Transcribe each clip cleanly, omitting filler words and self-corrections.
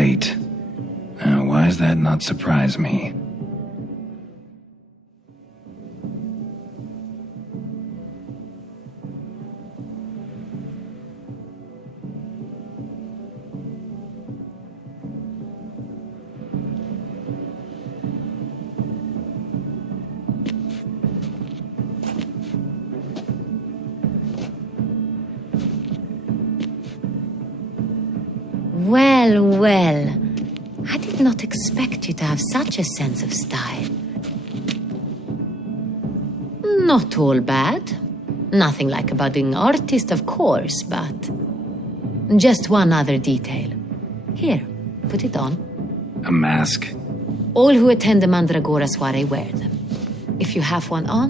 fate. Now, why does that not surprise me? Well, well. I did not expect you to have such a sense of style. Not all bad. Nothing like a budding artist, of course, but... just one other detail. Here, put it on. A mask? All who attend the Mandragora soiree wear them. If you have one on,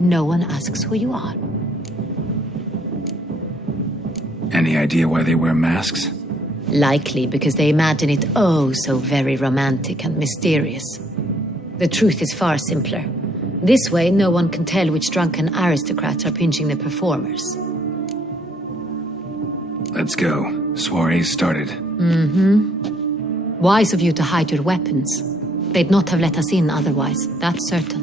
no one asks who you are. Any idea why they wear masks? Likely because they imagine it oh so very romantic and mysterious. The truth is far simpler. This way, no one can tell which drunken aristocrats are pinching the performers. Let's go. Soiree's started. Wise of you to hide your weapons. They'd not have let us in otherwise, that's certain.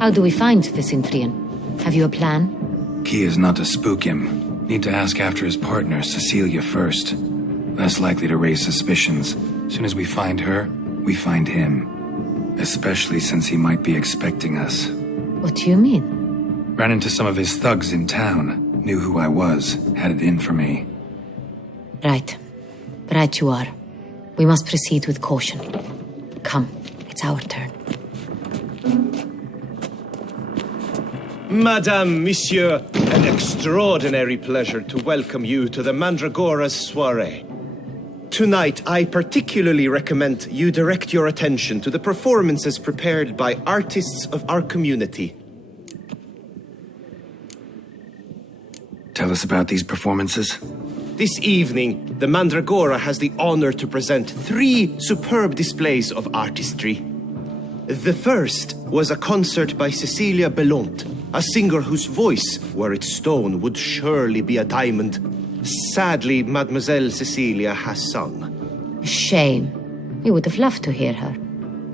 How do we find the Cintrian? Have you a plan? Key is not to spook him. Need to ask after his partner, Cecilia, first. Less likely to raise suspicions. Soon as we find her, we find him. Especially since he might be expecting us. What do you mean? Ran into some of his thugs in town. Knew who I was. Had it in for me. Right. Right you are. We must proceed with caution. Come, it's our turn. Madame, Monsieur, an extraordinary pleasure to welcome you to the Mandragora's soiree. Tonight, I particularly recommend you direct your attention to the performances prepared by artists of our community. Tell us about these performances. This evening, the Mandragora has the honor to present 3 superb displays of artistry. The first was a concert by Cecilia Belont, a singer whose voice, were it stone, would surely be a diamond. Sadly, Mademoiselle Cecilia has sung. Shame. We would have loved to hear her.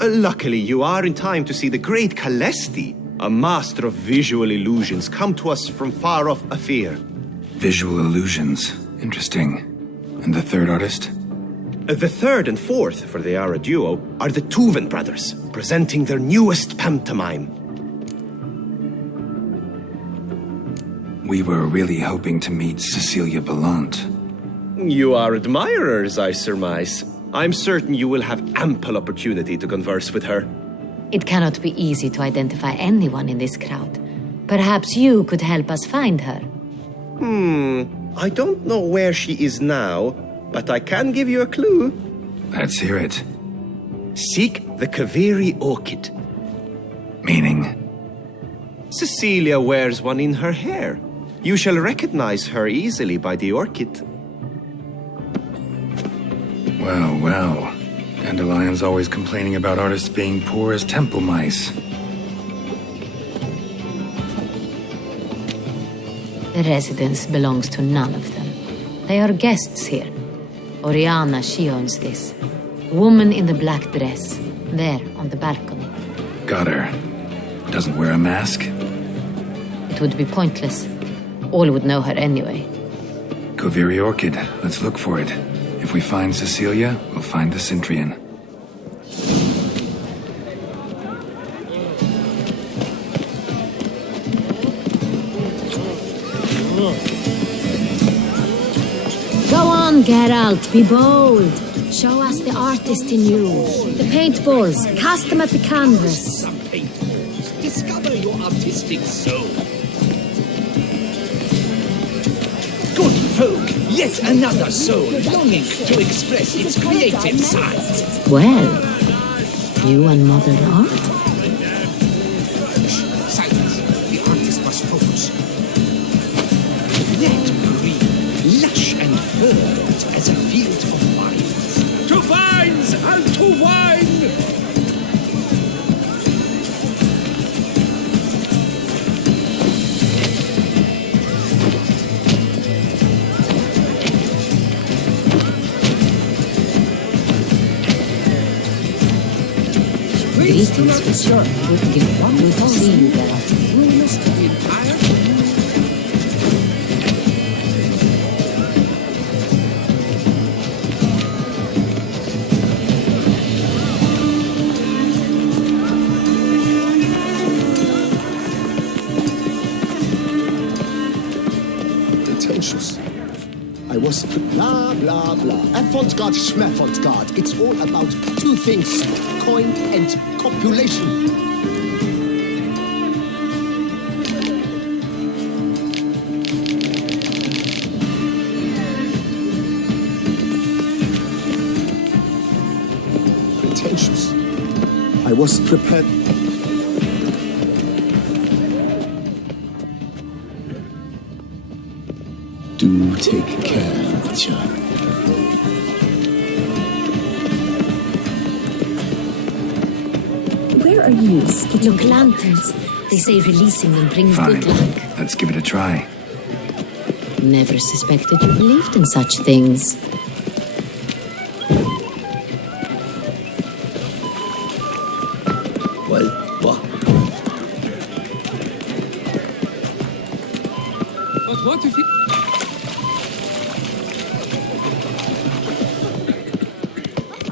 Luckily, you are in time to see the great Calesti, a master of visual illusions, come to us from far off Afir. Visual illusions. Interesting. And the third artist? The third and fourth, for they are a duo, are the Tuven brothers, presenting their newest pantomime. We were really hoping to meet Cecilia Bellant. You are admirers, I surmise. I'm certain you will have ample opportunity to converse with her. It cannot be easy to identify anyone in this crowd. Perhaps you could help us find her. I don't know where she is now, but I can give you a clue. Let's hear it. Seek the Kaveri orchid. Meaning? Cecilia wears one in her hair. You shall recognize her easily by the orchid. Well, well. Dandelion's always complaining about artists being poor as temple mice. The residence belongs to none of them. They are guests here. Oriana, she owns this. Woman in the black dress. There, on the balcony. Got her. Doesn't wear a mask? It would be pointless. All would know her anyway. Kaveri orchid. Let's look for it. If we find Cecilia, we'll find the Cintrian. Go on, Geralt, be bold. Show us the artist in you. The paintballs, cast them at the canvas. Some paintballs. Discover your artistic soul. Good folk, yet another soul longing to express its creative side. Well, you and modern art? Silence. The artist must focus. That green, lush and furrowed as a field of vines. To vines and to wine! Greetings, monsieur. Good to see you, Geralt. Ruinous to the entire... Pretentious. I was blah blah blah. Avant-garde, schmavant-garde. It's all about two things: coin and copulation. Pretentious. I was prepared. Do take care, Witcher. Where are you? Look, lanterns. They say releasing them brings Fine. good luck. Let's give it a try. Never suspected you believed in such things. Well, what? But what if you...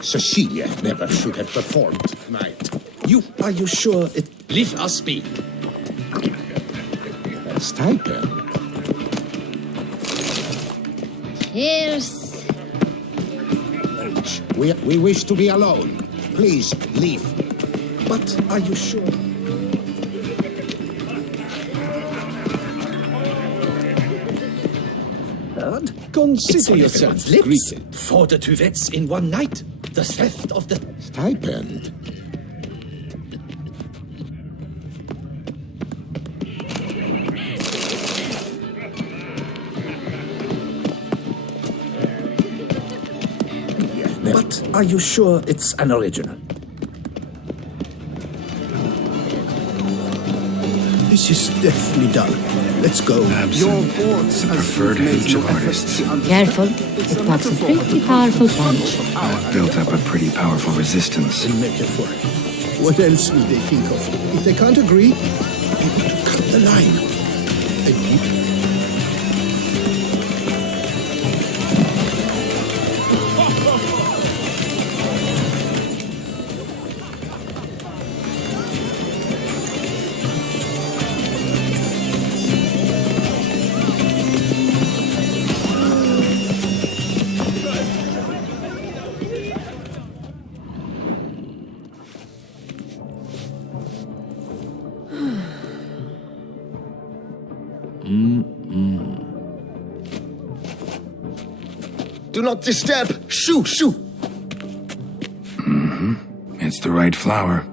Cecilia never should have performed tonight. Are you sure it... Leave us be. Stipend? Cheers. We wish to be alone. Please, leave. But are you sure? Consider yourself greeted. 4 duets in one night. The theft of the... Stipend? But are you sure it's an original? This is deathly dull. Let's go. Absent. The preferred age of artists. Careful. It packs a pretty powerful punch. I've built up a pretty powerful resistance. Metaphor. What else will they think of? If they can't agree, able to cut the line. Do not disturb! Shoo! Shoo! It's the right flower.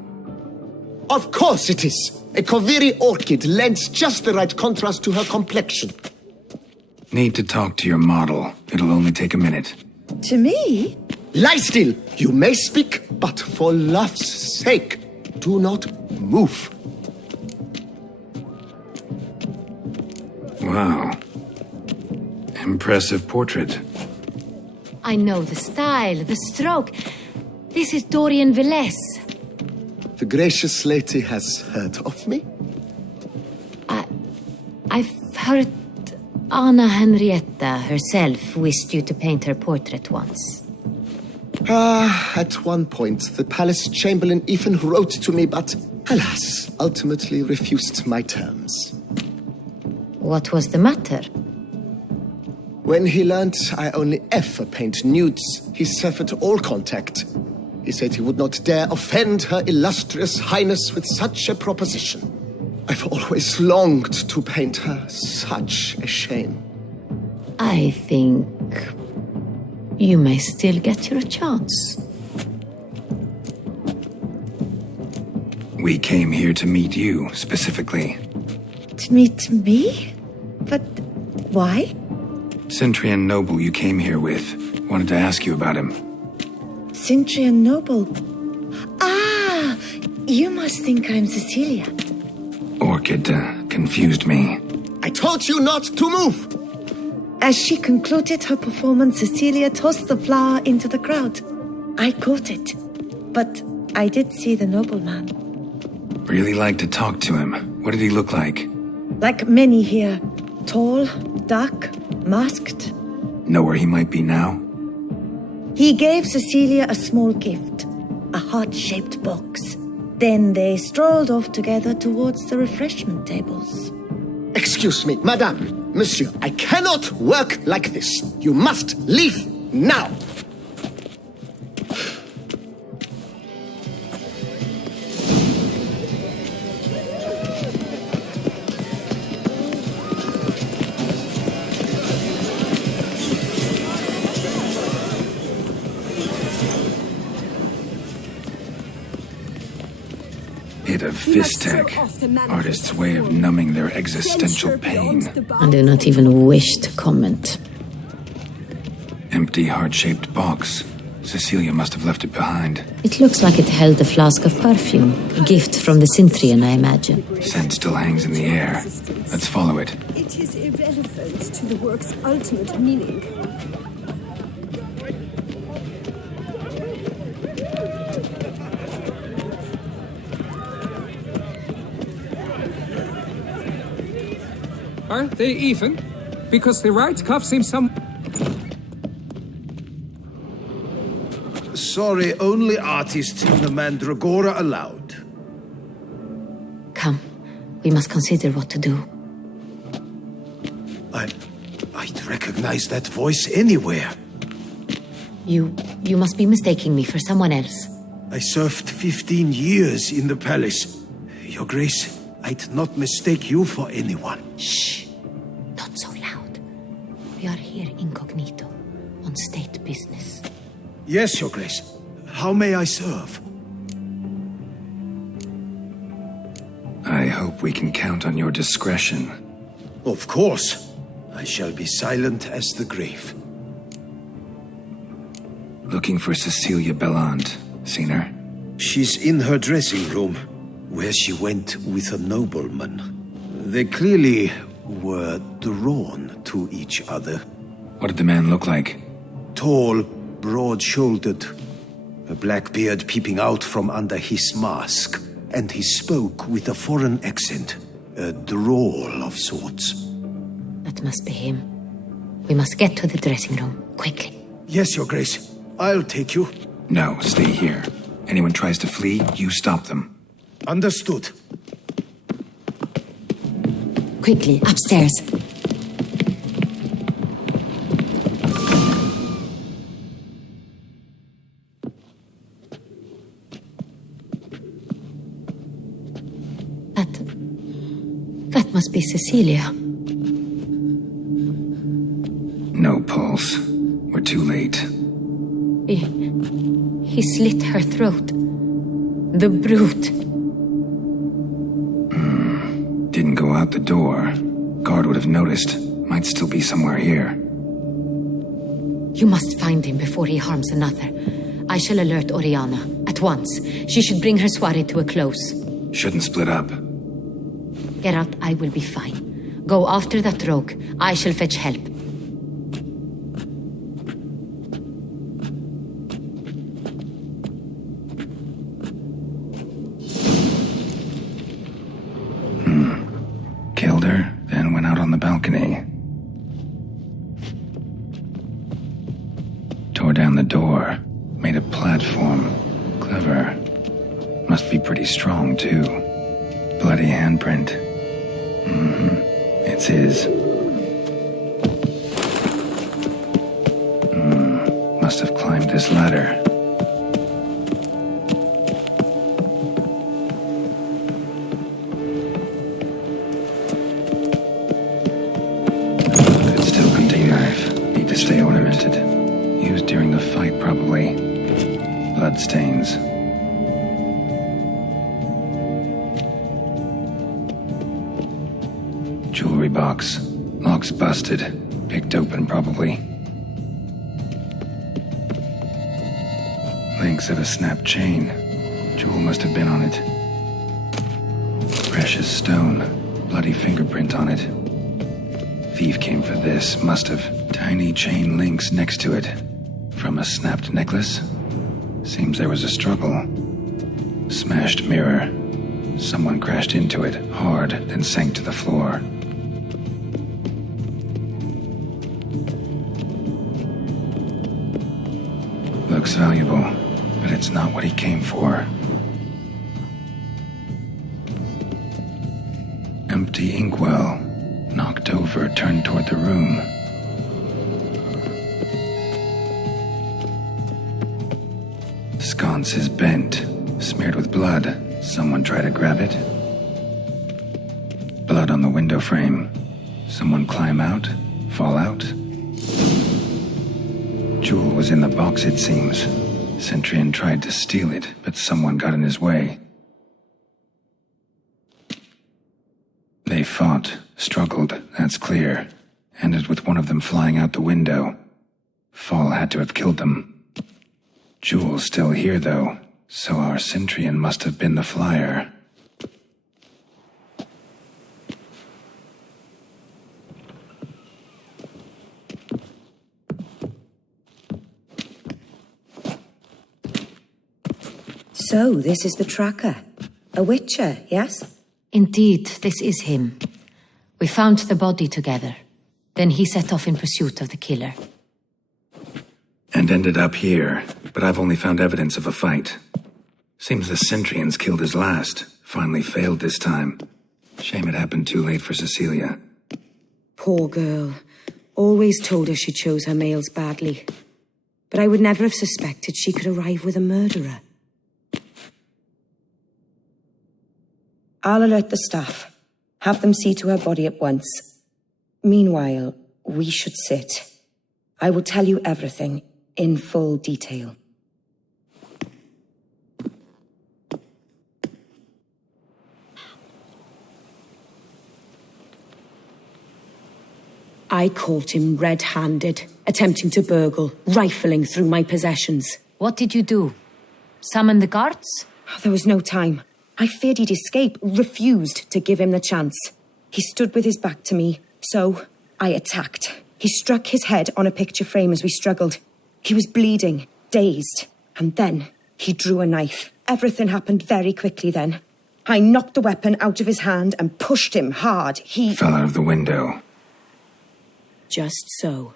Of course it is! A Koviri orchid lends just the right contrast to her complexion. Need to talk to your model. It'll only take a minute. To me? Lie still! You may speak, but for love's sake, do not move. Wow. Impressive portrait. I know the style, the stroke. This is Dorian Velez. The gracious lady has heard of me? I've heard Anna Henrietta herself wished you to paint her portrait once. At one point, the palace chamberlain even wrote to me, but alas, ultimately refused my terms. What was the matter? When he learned I only ever paint nudes, he severed all contact. He said he would not dare offend her illustrious highness with such a proposition. I've always longed to paint her. Such a shame. I think you may still get your chance. We came here to meet you, specifically. To meet me? But why? Centrian noble you came here with. Wanted to ask you about him. Centrian noble. Ah, you must think I'm Cecilia. Orchid confused me. I told you not to move! As she concluded her performance, Cecilia tossed the flower into the crowd. I caught it. But I did see the nobleman. Really like to talk to him. What did he look like? Like many here. Tall, dark, masked. Know where he might be now? He gave Cecilia a small gift, a heart-shaped box. Then they strolled off together towards the refreshment tables. Excuse me, madame, monsieur, I cannot work like this. You must leave now. Bit of fisstech, artist's way of numbing their existential pain. I do not even wish to comment. Empty heart-shaped box. Cecilia must have left it behind. It looks like it held a flask of perfume. A gift from the Synthrian, I imagine. Scent still hangs in the air. Let's follow it. It is irrelevant to the work's ultimate meaning. Aren't they even? Because the right cuff seems some... Sorry, only artists in the Mandragora allowed. Come, we must consider what to do. I'd recognize that voice anywhere. You must be mistaking me for someone else. I served 15 years in the palace. Your Grace, I'd not mistake you for anyone. Shh! Not so loud. We are here incognito, on state business. Yes, Your Grace. How may I serve? I hope we can count on your discretion. Of course. I shall be silent as the grave. Looking for Cecilia Bellant. Seen her? She's in her dressing room, where she went with a nobleman. They clearly were drawn to each other. What did the man look like? Tall, broad-shouldered, a black beard peeping out from under his mask, and he spoke with a foreign accent, a drawl of sorts. That must be him. We must get to the dressing room, quickly. Yes, Your Grace. I'll take you. No, stay here. Anyone tries to flee, you stop them. Understood. Quickly, upstairs. That must be Cecilia. No pulse. We're too late. He slit her throat. The brute. Didn't go out the door. Guard would have noticed. Might still be somewhere here. You must find him before he harms another. I shall alert Oriana at once. She should bring her soirée to a close. Shouldn't split up. Geralt, I will be fine. Go after that rogue. I shall fetch help. Killed her, then went out on the balcony. Tore down the door. Made a platform. Clever. Must be pretty strong, too. Bloody handprint. It's his. Must have climbed this ladder. Could still contain knife. Need to stay ornamented. Used during the fight, probably. Bloodstains. Jewelry box. Lock's busted. Picked open, probably. Links of a snapped chain. Jewel must have been on it. Precious stone. Bloody fingerprint on it. Thief came for this. Must have. Tiny chain links next to it. From a snapped necklace? Seems there was a struggle. Smashed mirror. Someone crashed into it, hard, then sank to the floor. Looks valuable, but it's not what he came for. Empty inkwell. Knocked over, turned toward the room. Sconce is bent, smeared with blood. Someone try to grab it? Blood on the window frame. Someone climb out? Fall out? Jewel was in the box, it seems. Centurion tried to steal it, but someone got in his way. They fought, struggled, that's clear. Ended with one of them flying out the window. Fall had to have killed them. Jewel's still here, though, so our Centurion must have been the flyer. So, this is the tracker. A witcher, yes? Indeed, this is him. We found the body together. Then he set off in pursuit of the killer. And ended up here, but I've only found evidence of a fight. Seems the Centurions killed his last. Finally failed this time. Shame it happened too late for Cecilia. Poor girl. Always told her she chose her males badly. But I would never have suspected she could arrive with a murderer. I'll alert the staff. Have them see to her body at once. Meanwhile, we should sit. I will tell you everything, in full detail. I caught him red-handed, attempting to burgle, rifling through my possessions. What did you do? Summon the guards? There was no time. I feared he'd escape, refused to give him the chance. He stood with his back to me, so I attacked. He struck his head on a picture frame as we struggled. He was bleeding, dazed, and then he drew a knife. Everything happened very quickly then. I knocked the weapon out of his hand and pushed him hard. He fell out of the window. Just so.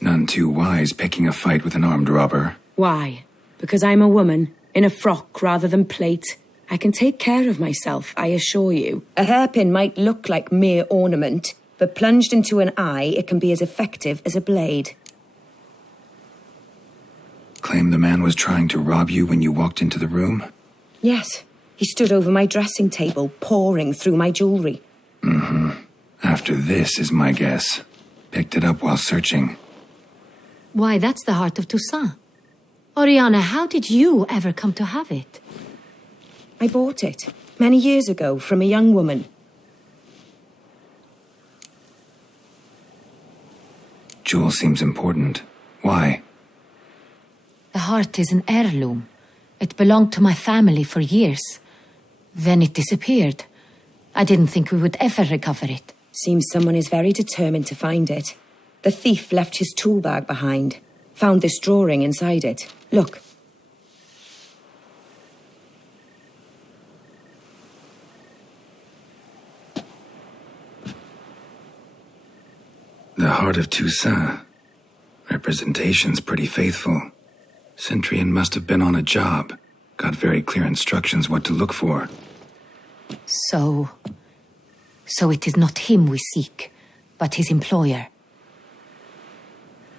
None too wise picking a fight with an armed robber. Why? Because I'm a woman, in a frock rather than plate. I can take care of myself, I assure you. A hairpin might look like mere ornament, but plunged into an eye, it can be as effective as a blade. Claim the man was trying to rob you when you walked into the room? Yes. He stood over my dressing table, pouring through my jewelry. After this is my guess. Picked it up while searching. Why, that's the heart of Toussaint. Oriana, how did you ever come to have it? I bought it, many years ago, from a young woman. Jewel seems important. Why? The heart is an heirloom. It belonged to my family for years. Then it disappeared. I didn't think we would ever recover it. Seems someone is very determined to find it. The thief left his tool bag behind. Found this drawing inside it. Look. The heart of Toussaint. Representation's pretty faithful. Centurion must have been on a job. Got very clear instructions what to look for. So it is not him we seek, but his employer.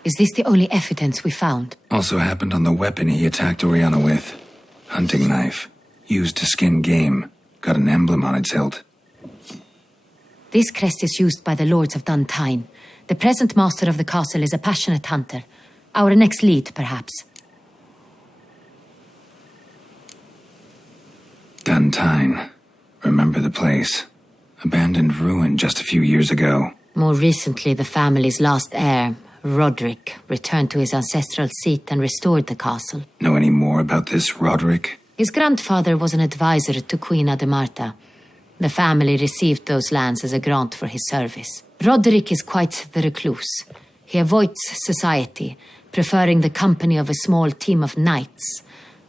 Is this the only evidence we found? Also happened on the weapon he attacked Oriana with. Hunting knife. Used to skin game. Got an emblem on its hilt. This crest is used by the lords of Duntine. The present master of the castle is a passionate hunter. Our next lead, perhaps. Duntine. Remember the place. Abandoned ruin just a few years ago. More recently, the family's last heir, Roderick, returned to his ancestral seat and restored the castle. Know any more about this Roderick? His grandfather was an advisor to Queen Ademarta. The family received those lands as a grant for his service. Roderick is quite the recluse. He avoids society, preferring the company of a small team of knights,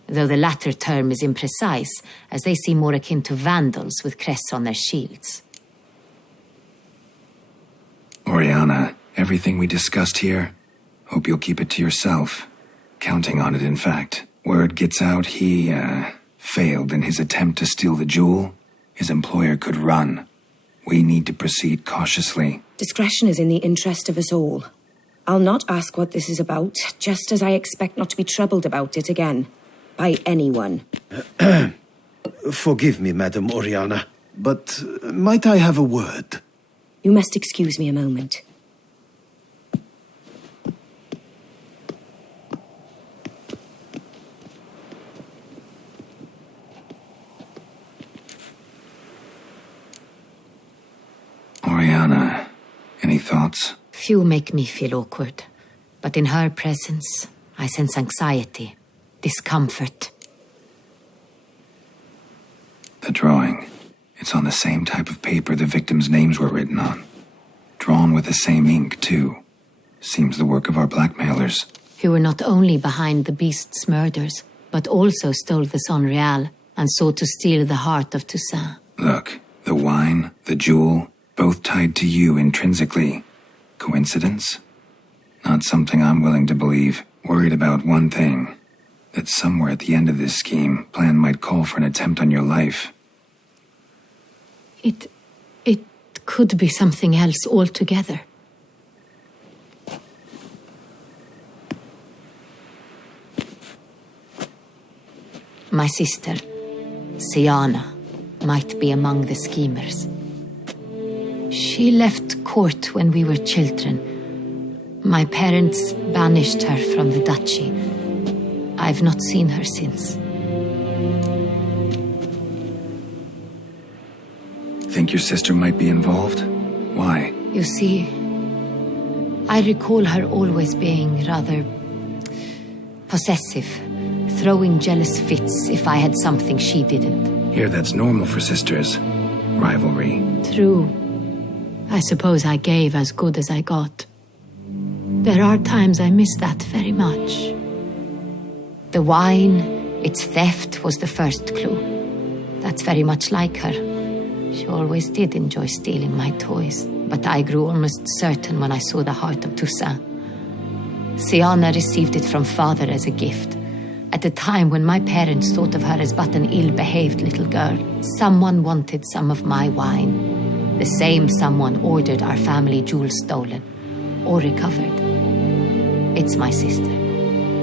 though the latter term is imprecise, as they seem more akin to vandals with crests on their shields. Oriana, everything we discussed here, hope you'll keep it to yourself. Counting on it, in fact. Word gets out he, failed in his attempt to steal the jewel. His employer could run. We need to proceed cautiously. Discretion is in the interest of us all. I'll not ask what this is about, just as I expect not to be troubled about it again. By anyone. Forgive me, Madam Oriana, but might I have a word? You must excuse me a moment. Oriana, any thoughts? Few make me feel awkward, but in her presence, I sense anxiety, discomfort. The drawing. It's on the same type of paper the victims' names were written on. Drawn with the same ink, too. Seems the work of our blackmailers. Who were not only behind the beast's murders, but also stole the Son Real and sought to steal the heart of Toussaint. Look, the wine, the jewel, both tied to you intrinsically. Coincidence? Not something I'm willing to believe. Worried about one thing. That somewhere at the end of this scheme, plan might call for an attempt on your life. It could be something else altogether. My sister, Siana, might be among the schemers. She left court when we were children. My parents banished her from the duchy. I've not seen her since. Think your sister might be involved? Why? You see, I recall her always being rather possessive, throwing jealous fits if I had something she didn't. Here, that's normal for sisters. Rivalry. True. I suppose I gave as good as I got. There are times I miss that very much. The wine, its theft, was the first clue. That's very much like her. She always did enjoy stealing my toys, but I grew almost certain when I saw the heart of Toussaint. Siana received it from father as a gift. At a time when my parents thought of her as but an ill-behaved little girl, someone wanted some of my wine. The same someone ordered our family jewels stolen, or recovered. It's my sister.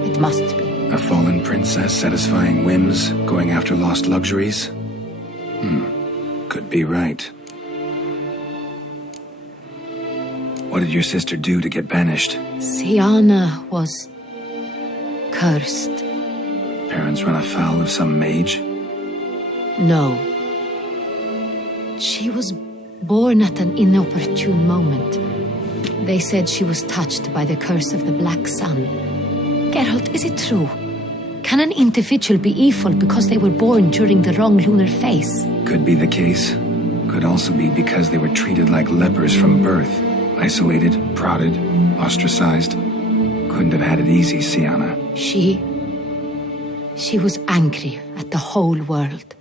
It must be. A fallen princess satisfying whims, going after lost luxuries? Could be right. What did your sister do to get banished? Siana was cursed. Parents run afoul of some mage? No. She was born at an inopportune moment. They said she was touched by the curse of the Black Sun. Geralt, is it true? Can an individual be evil because they were born during the wrong lunar phase? Could be the case. Could also be because they were treated like lepers from birth. Isolated, prodded, ostracized. Couldn't have had it easy, Siana. She was angry at the whole world.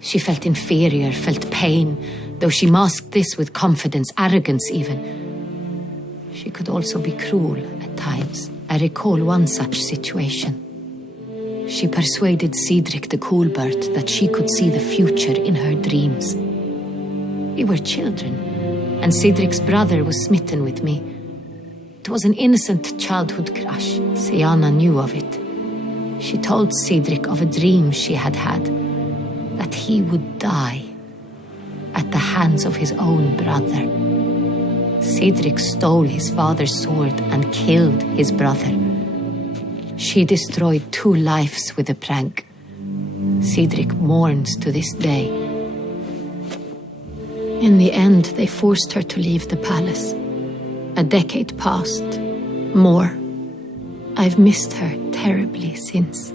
She felt inferior, felt pain, though she masked this with confidence, arrogance even. She could also be cruel at times. I recall one such situation. She persuaded Cedric the Coolbird that she could see the future in her dreams. We were children, and Cedric's brother was smitten with me. It was an innocent childhood crush. Siana knew of it. She told Cedric of a dream she had had, that he would die at the hands of his own brother. Cedric stole his father's sword and killed his brother. She destroyed 2 lives with a prank. Cedric mourns to this day. In the end, they forced her to leave the palace. A decade passed. More. I've missed her terribly since.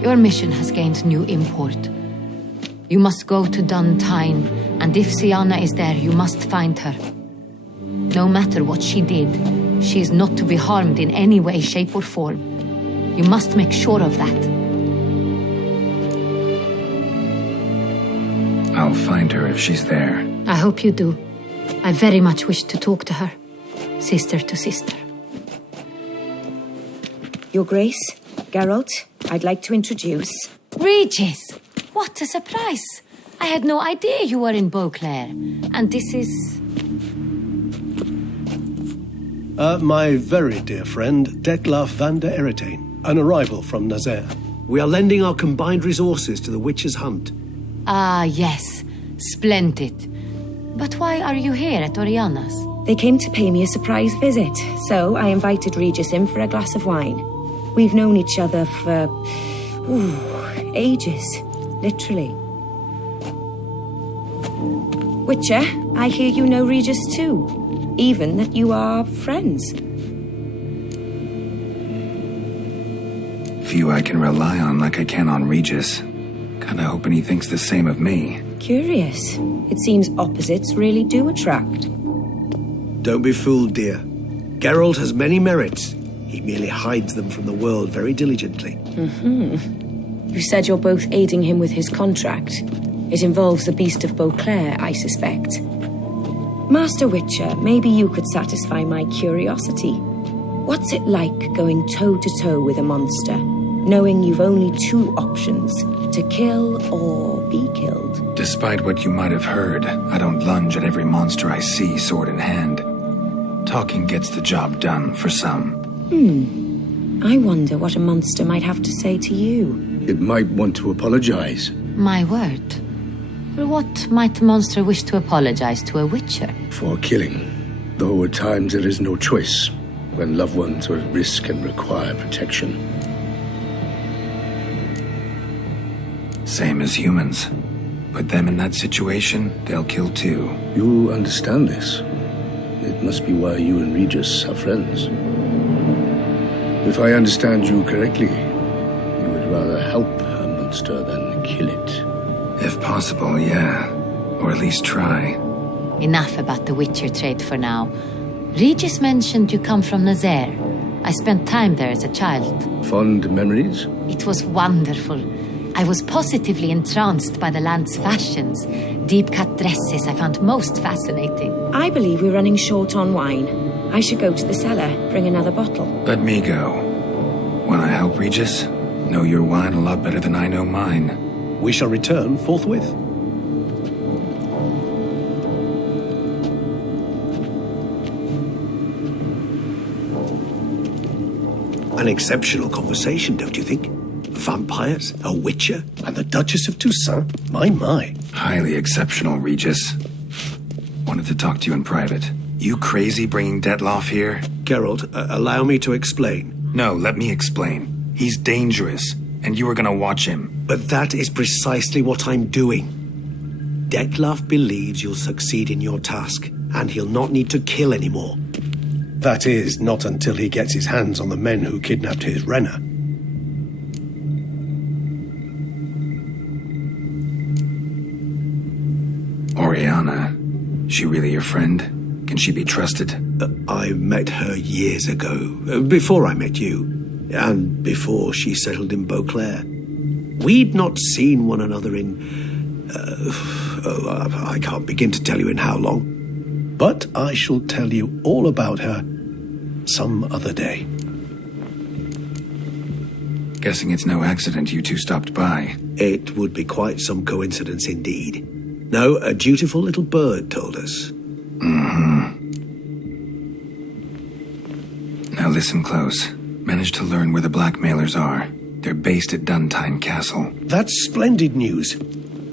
Your mission has gained new import. You must go to Duntine, and if Siana is there, you must find her. No matter what she did, she is not to be harmed in any way, shape, or form. You must make sure of that. I'll find her if she's there. I hope you do. I very much wish to talk to her. Sister to sister. Your Grace, Geralt, I'd like to introduce... Regis! What a surprise! I had no idea you were in Beauclair. And this is... My very dear friend, Detlef van der Eretain, an arrival from Nazaire. We are lending our combined resources to the Witch's Hunt. Ah, yes. Splendid. But why are you here at Oriana's? They came to pay me a surprise visit, so I invited Regis in for a glass of wine. We've known each other for... ages. Literally. Witcher, I hear you know Regis too. Even that you are friends. Few I can rely on like I can on Regis. Kinda hoping he thinks the same of me. Curious. It seems opposites really do attract. Don't be fooled, dear. Geralt has many merits. He merely hides them from the world very diligently. You said you're both aiding him with his contract. It involves the Beast of Beauclair, I suspect. Master Witcher, maybe you could satisfy my curiosity. What's it like going toe-to-toe with a monster, knowing you've only two options, to kill or be killed? Despite what you might have heard, I don't lunge at every monster I see sword in hand. Talking gets the job done for some. I wonder what a monster might have to say to you. It might want to apologize. My word. For what might a monster wish to apologize to a witcher? For killing. Though at times there is no choice, when loved ones are at risk and require protection. Same as humans. Put them in that situation, they'll kill too. You understand this. It must be why you and Regis are friends. If I understand you correctly, you would rather help a monster than kill it. If possible, yeah. Or at least try. Enough about the Witcher trade for now. Regis mentioned you come from Nazaire. I spent time there as a child. Fond memories? It was wonderful. I was positively entranced by the land's fashions. Deep-cut dresses I found most fascinating. I believe we're running short on wine. I should go to the cellar, bring another bottle. Let me go. Wanna help Regis? Know your wine a lot better than I know mine. We shall return forthwith. An exceptional conversation, don't you think? Vampires, a witcher, and the Duchess of Toussaint. My. Highly exceptional, Regis. Wanted to talk to you in private. You crazy bringing Detlef here? Geralt, allow me to explain. No, let me explain. He's dangerous, and you are gonna watch him. But that is precisely what I'm doing. Detlef believes you'll succeed in your task, and he'll not need to kill anymore. That is, not until he gets his hands on the men who kidnapped his Renner. Oriana, she really your friend? Can she be trusted? I met her years ago, before I met you, and before she settled in Beauclair. We'd not seen one another in... I can't begin to tell you in how long. But I shall tell you all about her some other day. Guessing it's no accident you two stopped by. It would be quite some coincidence indeed. No, a dutiful little bird told us. Now listen close. Managed to learn where the blackmailers are. They're based at Duntine Castle. That's splendid news.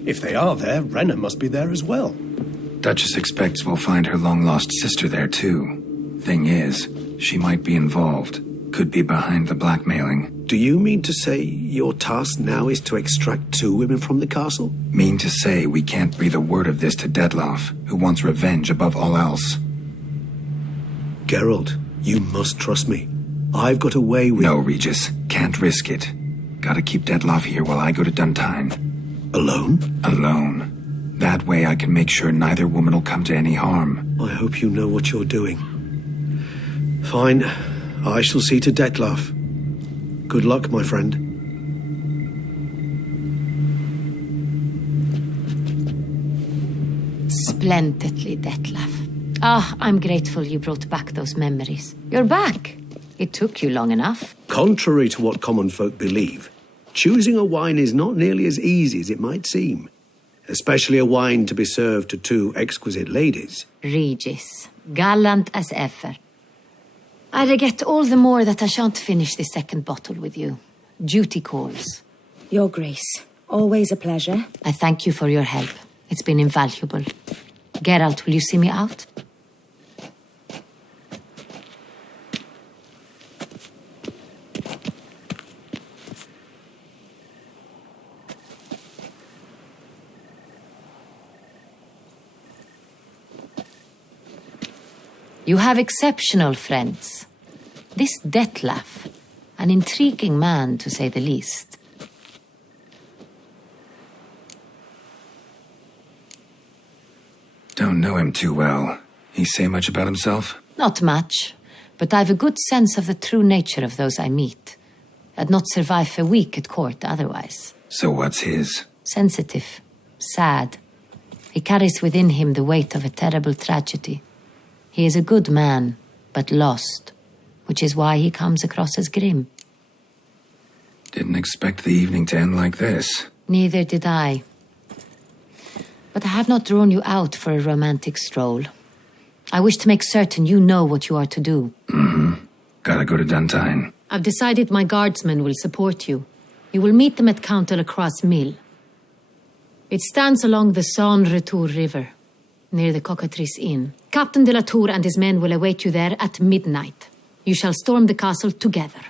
If they are there, Renner must be there as well. Duchess expects we'll find her long-lost sister there, too. Thing is, she might be involved. Could be behind the blackmailing. Do you mean to say your task now is to extract 2 women from the castle? Mean to say we can't breathe a word of this to Detlef, who wants revenge above all else. Geralt, you must trust me. I've got a way with... No, Regis. Can't risk it. Gotta keep Detlef here while I go to Duntine. Alone? Alone. That way I can make sure neither woman will come to any harm. I hope you know what you're doing. Fine. I shall see to Detlef. Good luck, my friend. Splendidly, Detlef. Ah, I'm grateful you brought back those memories. You're back. It took you long enough. Contrary to what common folk believe, choosing a wine is not nearly as easy as it might seem. Especially a wine to be served to two exquisite ladies. Regis, gallant as ever. I regret all the more that I shan't finish the second bottle with you. Duty calls. Your Grace, always a pleasure. I thank you for your help. It's been invaluable. Geralt, will you see me out? You have exceptional friends. This Detlef, an intriguing man to say the least. Don't know him too well. He say much about himself? Not much, but I've a good sense of the true nature of those I meet. I'd not survive a week at court otherwise. So what's his? Sensitive, sad. He carries within him the weight of a terrible tragedy. He is a good man, but lost, which is why he comes across as grim. Didn't expect the evening to end like this. Neither did I. But I have not drawn you out for a romantic stroll. I wish to make certain you know what you are to do. Mm-hmm. Gotta go to Duntine. I've decided my guardsmen will support you. You will meet them at Count de la Croix's mill. It stands along the Saône-Retour River, near the Cockatrice Inn. Captain de la Tour and his men will await you there at midnight. You shall storm the castle together.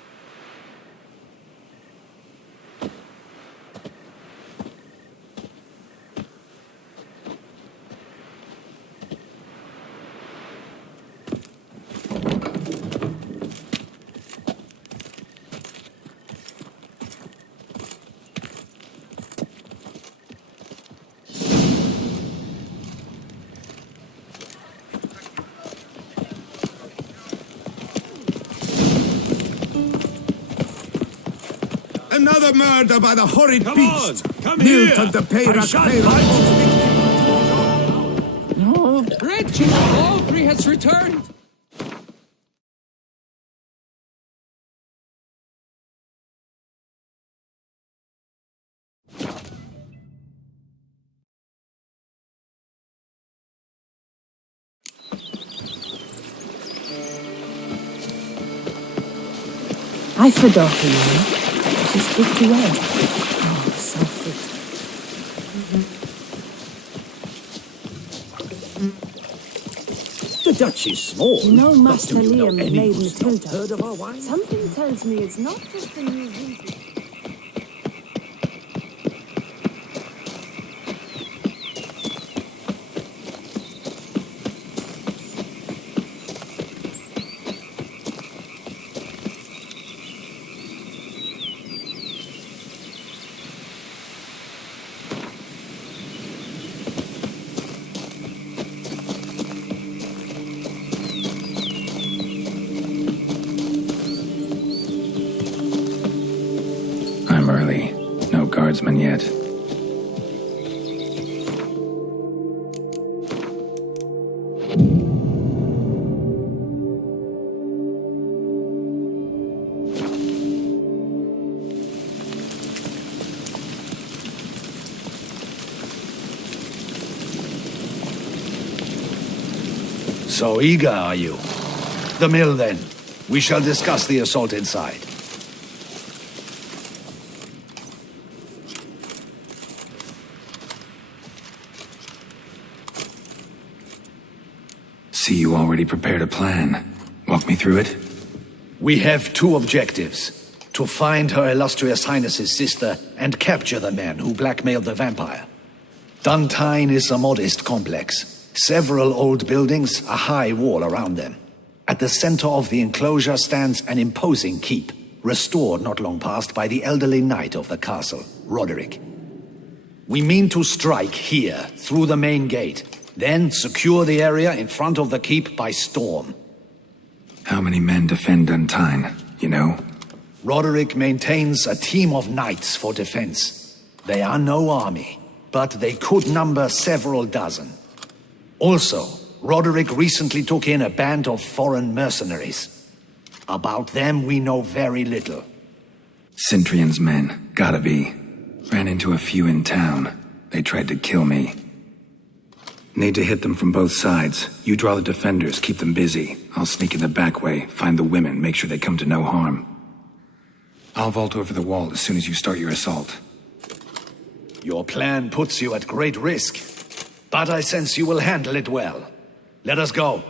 Another murder by the horrid beast! Come Milt here! of the Peyrac. No, Reggie, Aubrey has returned! I forgot you. She's fit to wear. Oh, so fit. The Dutch is small. You know, but Master do you know Liam any made who's Matilda. not heard of our wine? Something tells me it's not just the new vintage. I'm early. No guardsmen yet. So eager are you? The mill, then. We shall discuss the assault inside. See, you already prepared a plan. Walk me through it. We have two objectives. To find Her Illustrious Highness's sister and capture the men who blackmailed the vampire. Duntine is a modest complex. Several old buildings, a high wall around them. At the center of the enclosure stands an imposing keep, restored not long past by the elderly knight of the castle, Roderick. We mean to strike here, through the main gate. Then secure the area in front of the keep by storm. How many men defend Duntine, you know? Roderick maintains a team of knights for defense. They are no army, but they could number several dozen. Also, Roderick recently took in a band of foreign mercenaries. About them we know very little. Cintrian's men, gotta be. Ran into a few in town. They tried to kill me. Need to hit them from both sides. You draw the defenders, keep them busy. I'll sneak in the back way, find the women, make sure they come to no harm. I'll vault over the wall as soon as you start your assault. Your plan puts you at great risk, but I sense you will handle it well. Let us go.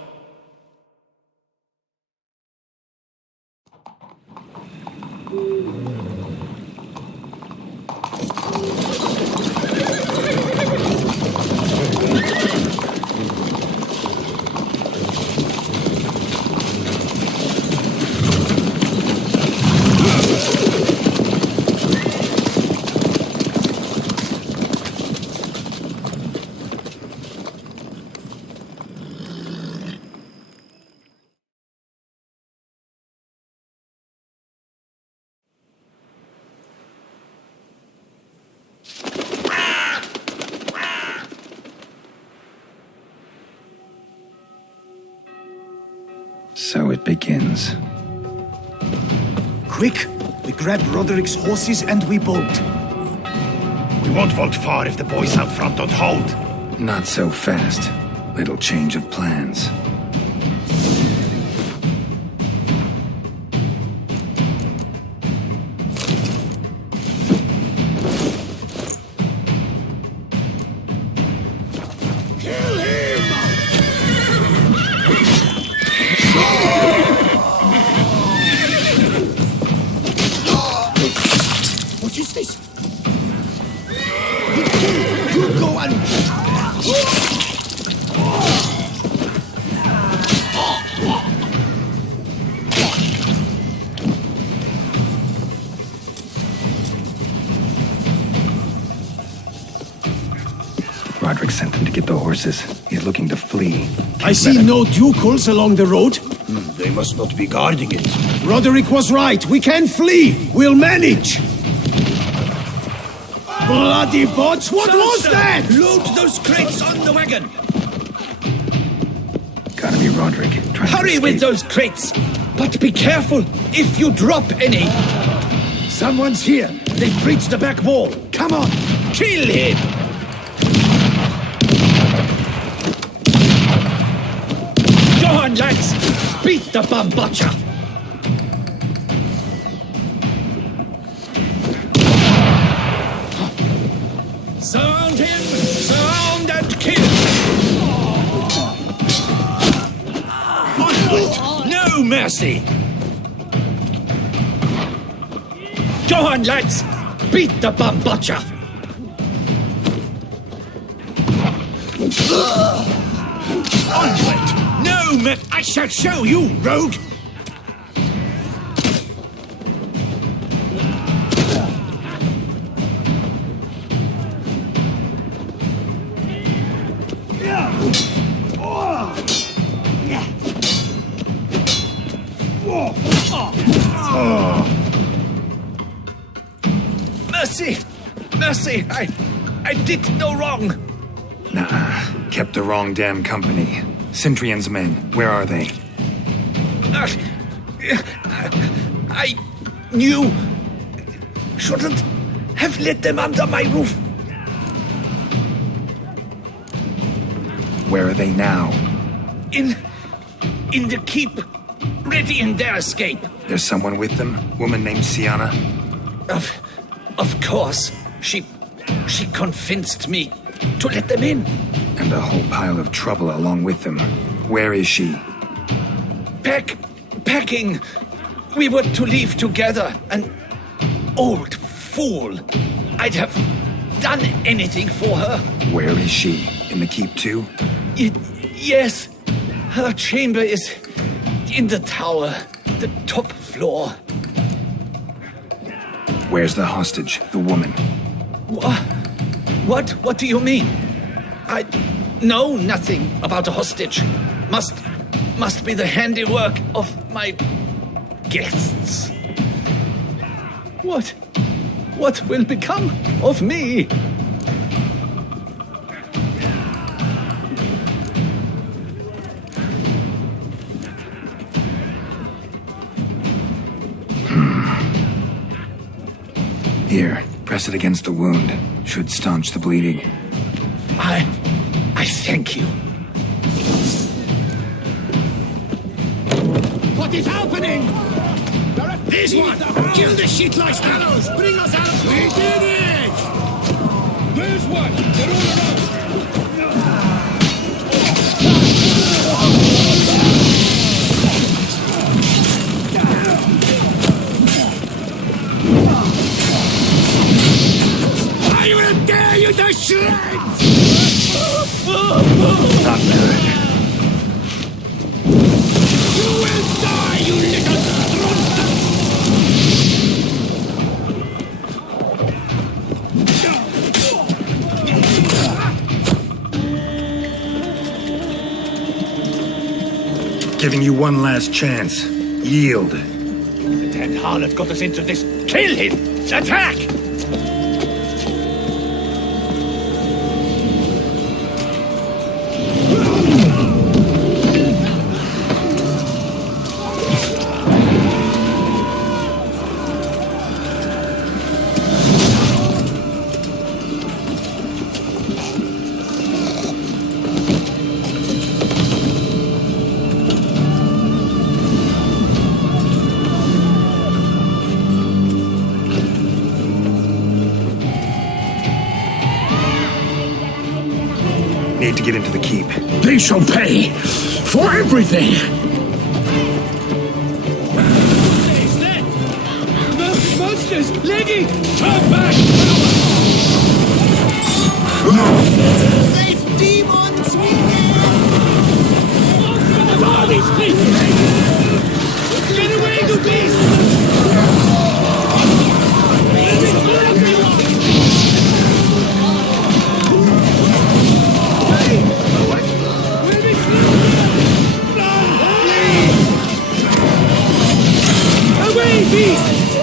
So it begins. Quick! We grab Roderick's horses and we bolt. We won't vault far if the boys out front don't hold. Not so fast. Little change of plans. Roderick sent them to get the horses. He's looking to flee. I see no ducals along the road. They must not be guarding it. Roderick was right. We can flee. We'll manage. Bloody bots! What was that? Load those crates on the wagon! Gotta be Roderick. Hurry with those crates! But be careful if you drop any! Someone's here. They've breached the back wall. Come on! Kill him! Go on, lads! Beat the bumbacha! Surround him! Surround and kill! Onward! No mercy! Go on, lads! Beat the bumbacha! Onward! No mercy! I shall show you, rogue! Mercy! Mercy! I did no wrong! Nah, kept the wrong damn company. Cintrian's men, where are they? I knew... shouldn't have let them under my roof. Where are they now? In the keep, ready in their escape. There's someone with them? Woman named Sienna? Of course. She convinced me to let them in. And a whole pile of trouble along with them. Where is she? Packing. We were to leave together. An old fool. I'd have done anything for her. Where is she? In the keep too? Yes. Her chamber is in the tower. The top floor. Where's the hostage, the woman? What do you mean? I know nothing about a hostage. Must be the handiwork of my guests. What will become of me? Here, press it against the wound. Should staunch the bleeding. I thank you. What is happening? This one! Kill the shit like arrows! Bring us out! We did it! There's one! They're all around! I will tear you to shreds! Not good. You will die, you little strunter! Giving you one last chance. Yield. The dead harlot got us into this. Kill him! Attack! Need to get into the keep. They shall pay for everything! Monsters! Leggy! Turn back! Safe demons! All these creatures! Get away, you beast! Away, beast!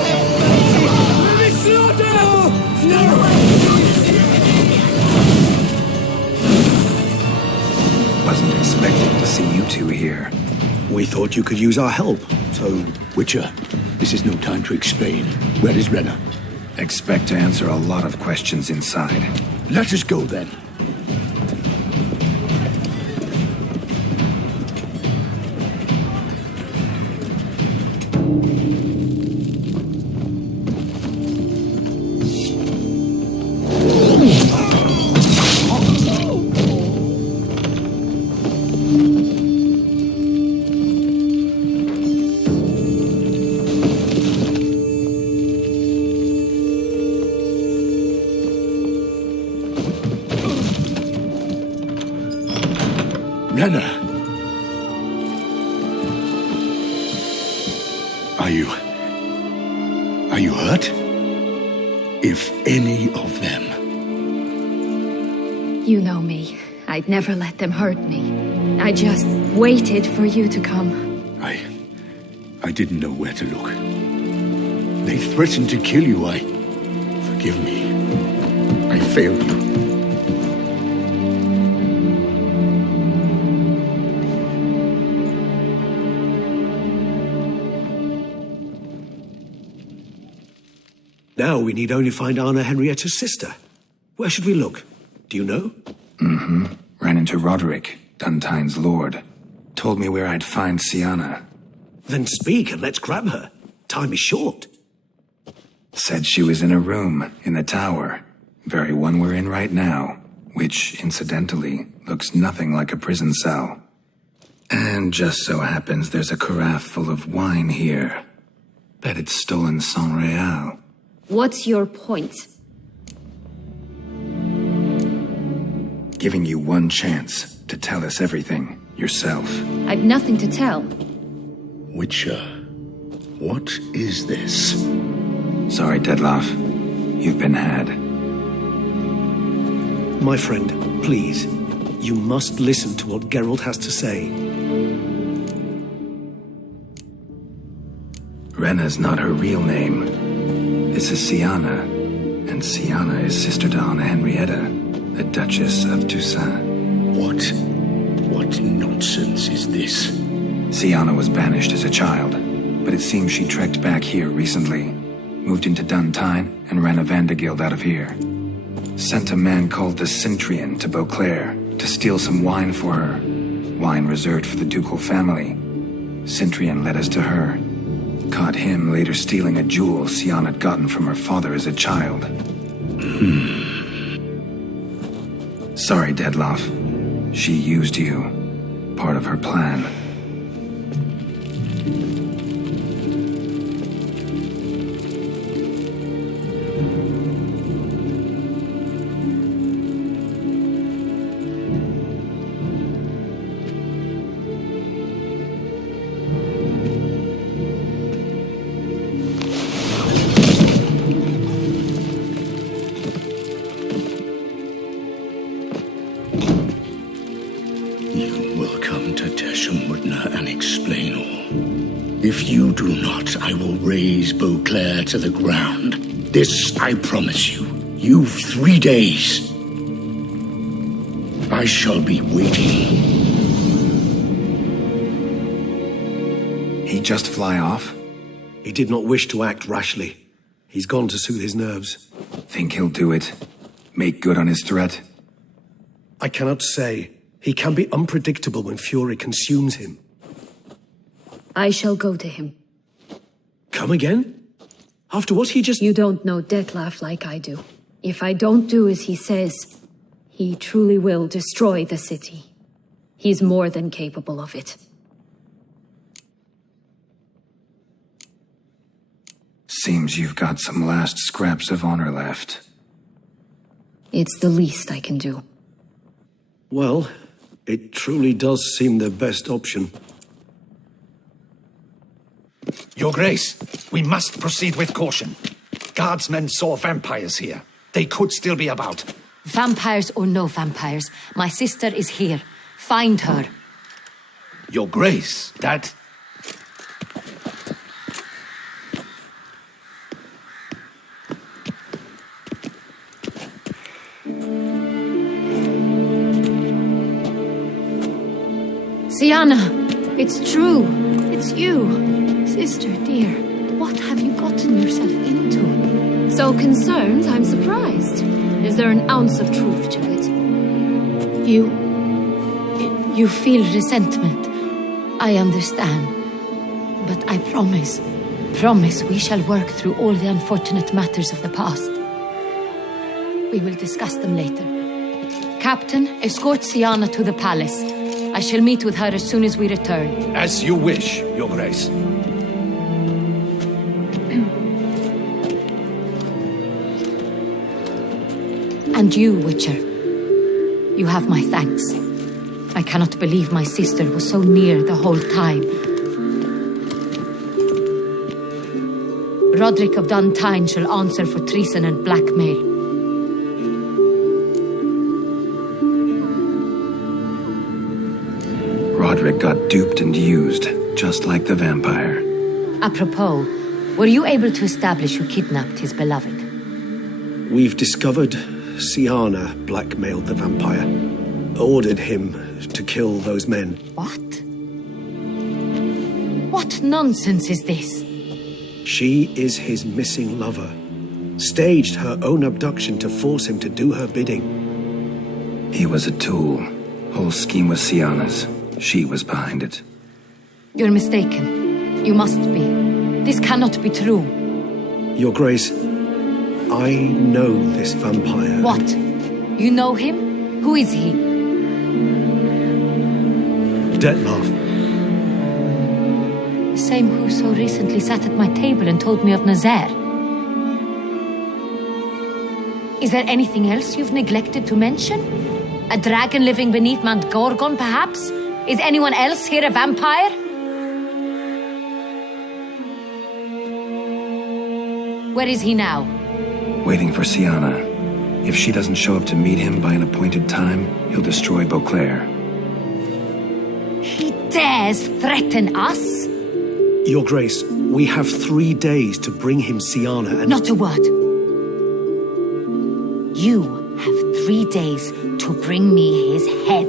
Let me slaughter! Wasn't expecting to see you two here. We thought you could use our help, so... Witcher, this is no time to explain. Where is Renna? Expect to answer a lot of questions inside. Let us go then. Renna! Are you hurt? If any of them. You know me. I'd never let them hurt me. I just waited for you to come. I didn't know where to look. They threatened to kill you. Forgive me. I failed you. Now we need only find Anna Henrietta's sister. Where should we look? Do you know? Mm-hmm. Ran into Roderick, Duntine's lord. Told me where I'd find Sienna. Then speak and let's grab her. Time is short. Said she was in a room in the tower. Very one we're in right now. Which, incidentally, looks nothing like a prison cell. And just so happens there's a carafe full of wine here. Bet it's stolen San Real. What's your point? Giving you one chance to tell us everything yourself. I've nothing to tell. Witcher, what is this? Sorry, Dettlaff. You've been had. My friend, please. You must listen to what Geralt has to say. Renna's not her real name. This is Siana, and Siana is sister to Anna Henrietta, the Duchess of Toussaint. What nonsense is this? Siana was banished as a child, but it seems she trekked back here recently. Moved into Duntine and ran a Vandergild out of here. Sent a man called the Cintrian to Beauclair to steal some wine for her. Wine reserved for the ducal family. Cintrian led us to her. Caught him later stealing a jewel Siana had gotten from her father as a child. Sorry, Dedloff. She used you. Part of her plan. If you do not, I will raise Beauclair to the ground. This I promise you. You've 3 days. I shall be waiting. He'd just fly off? He did not wish to act rashly. He's gone to soothe his nerves. Think he'll do it? Make good on his threat? I cannot say. He can be unpredictable when fury consumes him. I shall go to him. Come again? After what he just... You don't know Detlef like I do. If I don't do as he says, he truly will destroy the city. He's more than capable of it. Seems you've got some last scraps of honor left. It's the least I can do. Well, it truly does seem the best option. Your Grace, we must proceed with caution. Guardsmen saw vampires here. They could still be about. Vampires or no vampires, my sister is here. Find her. Your Grace, that... Siana, it's true. It's you. Sister, dear, what have you gotten yourself into? So concerned, I'm surprised. Is there an ounce of truth to it? You feel resentment. I understand. But I promise we shall work through all the unfortunate matters of the past. We will discuss them later. Captain, escort Siana to the palace. I shall meet with her as soon as we return. As you wish, Your Grace. And you, Witcher, you have my thanks. I cannot believe my sister was so near the whole time. Roderick of Duntine shall answer for treason and blackmail. Roderick got duped and used, just like the vampire. Apropos, were you able to establish who kidnapped his beloved? We've discovered Siana blackmailed the vampire. Ordered him to kill those men. What? What nonsense is this? She is his missing lover. Staged her own abduction to force him to do her bidding. He was a tool. Whole scheme was Siana's. She was behind it. You're mistaken. You must be. This cannot be true. Your Grace, I know this vampire. What? You know him? Who is he? Detlef. The same who so recently sat at my table and told me of Nazaire. Is there anything else you've neglected to mention? A dragon living beneath Mount Gorgon, perhaps? Is anyone else here a vampire? Where is he now? Waiting for Siana. If she doesn't show up to meet him by an appointed time, he'll destroy Beauclair. He dares threaten us? Your Grace, we have 3 days to bring him Siana and... Not a word. You have 3 days to bring me his head.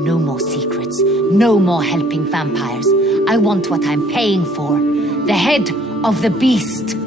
No more secrets. No more helping vampires. I want what I'm paying for. The head of the beast.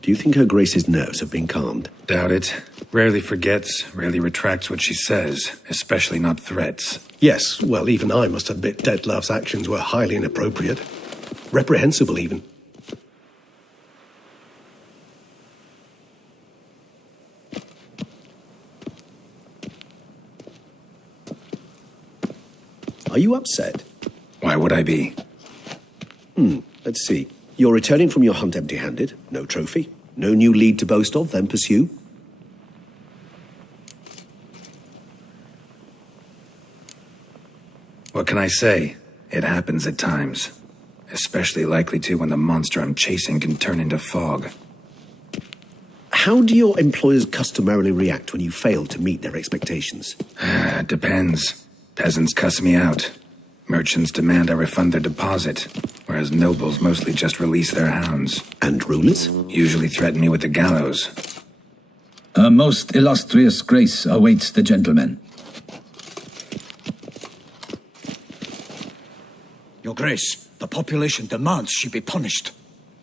Do you think Her Grace's nerves have been calmed? Doubt it. Rarely forgets, rarely retracts what she says, especially not threats. Yes, well, even I must admit Detlav's actions were highly inappropriate. Reprehensible, even. Are you upset? Why would I be? Let's see. You're returning from your hunt empty-handed. No trophy. No new lead to boast of, then pursue. What can I say? It happens at times. Especially likely to when the monster I'm chasing can turn into fog. How do your employers customarily react when you fail to meet their expectations? Depends. Peasants cuss me out. Merchants demand I refund their deposit, whereas nobles mostly just release their hounds. And rulers? Usually threaten me with the gallows. A most illustrious grace awaits the gentleman. Your Grace, the population demands she be punished.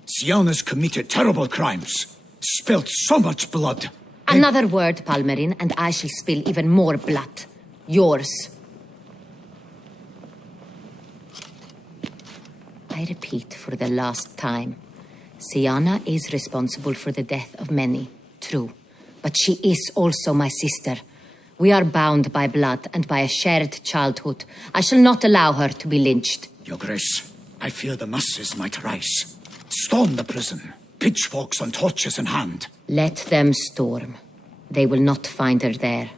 Siana's committed terrible crimes. Spilt so much blood. Another word, Palmerin, and I shall spill even more blood. Yours. I repeat for the last time. Siana is responsible for the death of many, true. But she is also my sister. We are bound by blood and by a shared childhood. I shall not allow her to be lynched. Your Grace, I fear the masses might rise. Storm the prison, pitchforks and torches in hand. Let them storm. They will not find her there.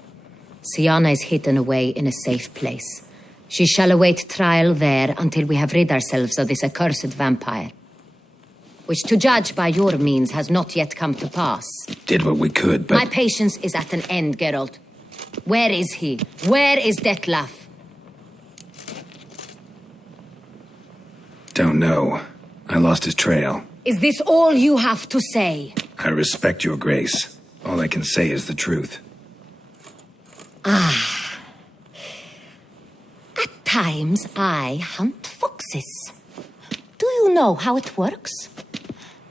Siana is hidden away in a safe place. She shall await trial there until we have rid ourselves of this accursed vampire. Which, to judge by your means, has not yet come to pass. Did what we could, but... My patience is at an end, Geralt. Where is he? Where is Detlav? Don't know. I lost his trail. Is this all you have to say? I respect your grace. All I can say is the truth. At times, I hunt foxes. Do you know how it works?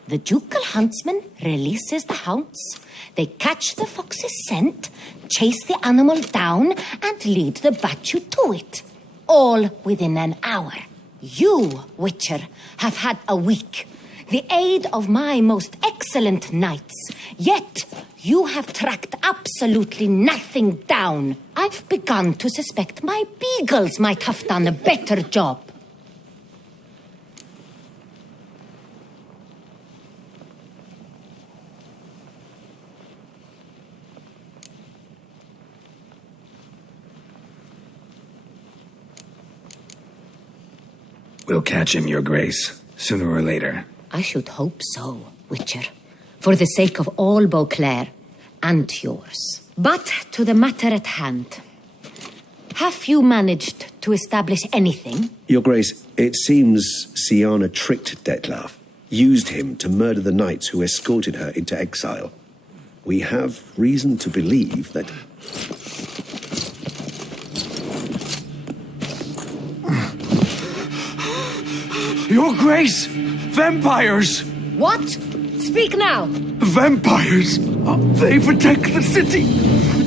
The ducal huntsman releases the hounds. They catch the fox's scent, chase the animal down, and lead the battue to it. All within an hour. You, Witcher, have had a week. The aid of my most excellent knights. Yet, you have tracked absolutely nothing down. I've begun to suspect my beagles might have done a better job. We'll catch him, your grace, sooner or later. I should hope so, Witcher. For the sake of all Beauclair and yours. But to the matter at hand. Have you managed to establish anything? Your Grace, it seems Siana tricked Detlav, used him to murder the knights who escorted her into exile. We have reason to believe that... Your Grace! Vampires! What? Speak now! Vampires! They protect the city!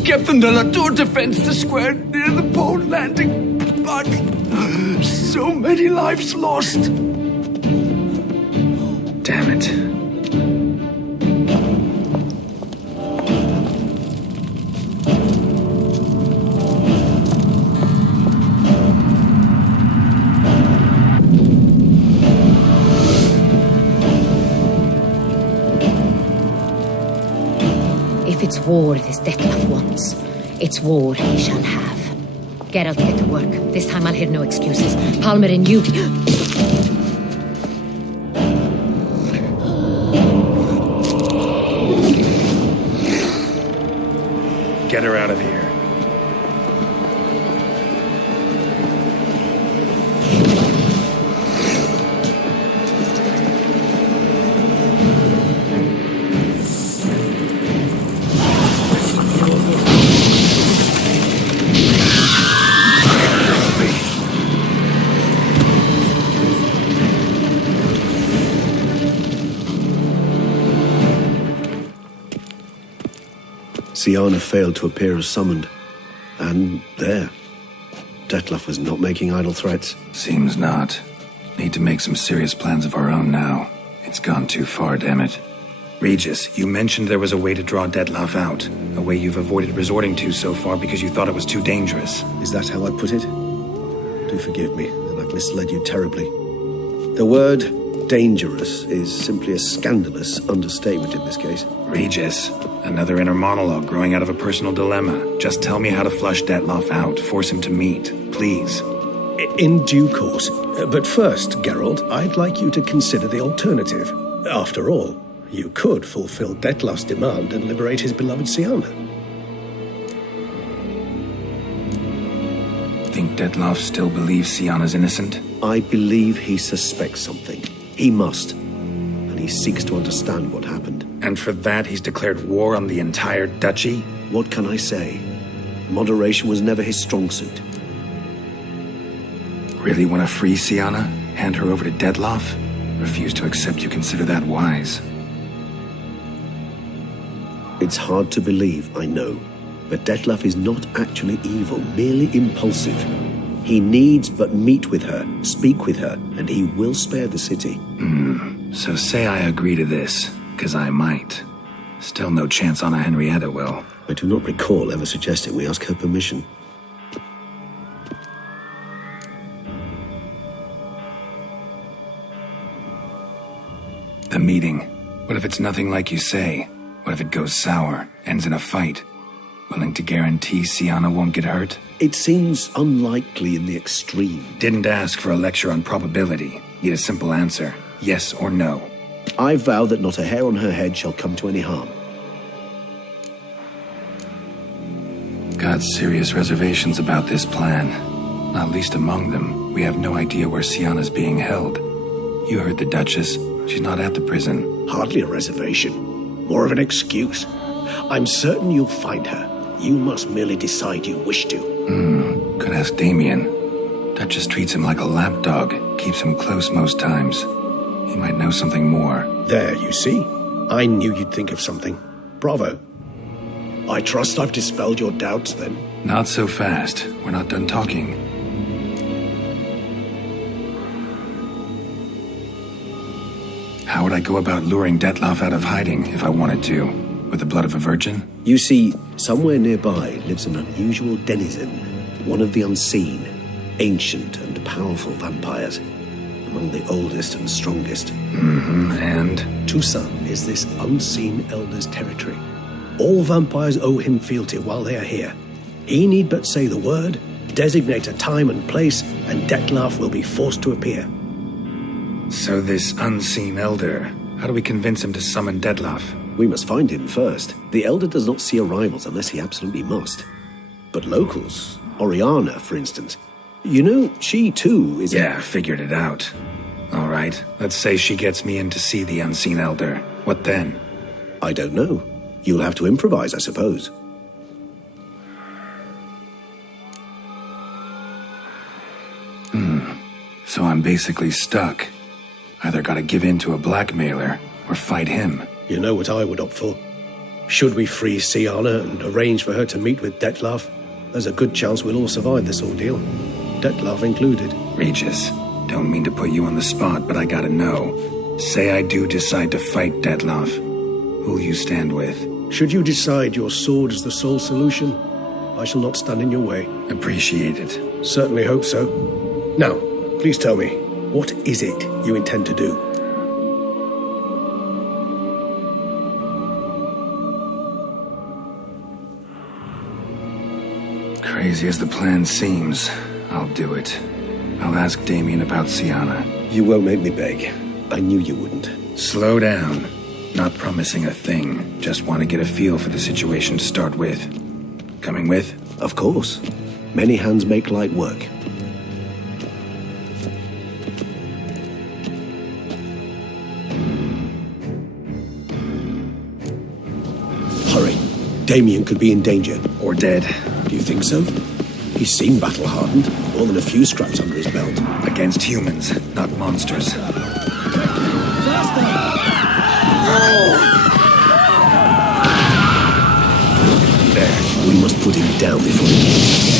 Captain de la Tour defends the square near the boat landing, but so many lives lost! Damn it. If It's war this Detlef wants. It's war he shall have. Geralt, get to work. This time I'll hear no excuses. Palmer and you... Get her out of here. Siana failed to appear as summoned. And there. Detlef was not making idle threats. Seems not. Need to make some serious plans of our own now. It's gone too far, damn it. Regis, you mentioned there was a way to draw Detlef out. A way you've avoided resorting to so far because you thought it was too dangerous. Is that how I put it? Do forgive me that I've misled you terribly. The word dangerous is simply a scandalous understatement in this case. Regis, another inner monologue growing out of a personal dilemma. Just tell me how to flush Detlef out. Force him to meet, please. In due course. But first, Geralt, I'd like you to consider the alternative. After all, you could fulfill Detlef's demand and liberate his beloved Siana. Think Detlef still believes Siana's innocent? I believe he suspects something. He must. And he seeks to understand what happened. And for that, he's declared war on the entire duchy? What can I say? Moderation was never his strong suit. Really want to free Siana? Hand her over to Detlef? Refuse to accept you consider that wise. It's hard to believe, I know. But Detlef is not actually evil, merely impulsive. He needs but meet with her, speak with her, and he will spare the city. So say I agree to this, because I might. Still no chance Anna Henrietta will. I do not recall ever suggesting we ask her permission. The meeting. What if it's nothing like you say? What if it goes sour, ends in a fight? Willing to guarantee Siana won't get hurt? It seems unlikely in the extreme. Didn't ask for a lecture on probability. Need a simple answer. Yes or no. I vow that not a hair on her head shall come to any harm. Got serious reservations about this plan. Not least among them, we have no idea where Siana's being held. You heard the Duchess. She's not at the prison. Hardly a reservation. More of an excuse. I'm certain you'll find her. You must merely decide you wish to. Could ask Damien. Duchess treats him like a lapdog. Keeps him close most times. He might know something more. There, you see? I knew you'd think of something. Bravo. I trust I've dispelled your doubts, then. Not so fast. We're not done talking. How would I go about luring Detlef out of hiding if I wanted to? With the blood of a virgin? You see, somewhere nearby lives an unusual denizen, one of the unseen, ancient and powerful vampires, among the oldest and strongest. And? Toussaint is this unseen elder's territory. All vampires owe him fealty while they are here. He need but say the word, designate a time and place, and Detlef will be forced to appear. So this unseen elder, how do we convince him to summon Detlef? We must find him first. The Elder does not see arrivals unless he absolutely must. But locals, Oriana, for instance, you know, she too is... Yeah, figured it out. All right, let's say she gets me in to see the unseen elder. What then? I don't know. You'll have to improvise, I suppose. So I'm basically stuck. Either gotta give in to a blackmailer, or fight him. You know what I would opt for. Should we free Siana and arrange for her to meet with Detlef, there's a good chance we'll all survive this ordeal. Detlef included. Regis, don't mean to put you on the spot, but I gotta know. Say I do decide to fight Detlef. Who'll you stand with? Should you decide your sword is the sole solution, I shall not stand in your way. Appreciate it. Certainly hope so. Now, please tell me, what is it you intend to do? crazy as the plan seems, I'll do it. I'll ask Damien about Sienna. You won't make me beg. I knew you wouldn't. Slow down. Not promising a thing. Just want to get a feel for the situation to start with. Coming with? Of course. Many hands make light work. Hurry. Damien could be in danger. Or dead. Do you think so? He's seen battle-hardened. More than a few scraps under his belt. Against humans, not monsters. There. We must put him down before he...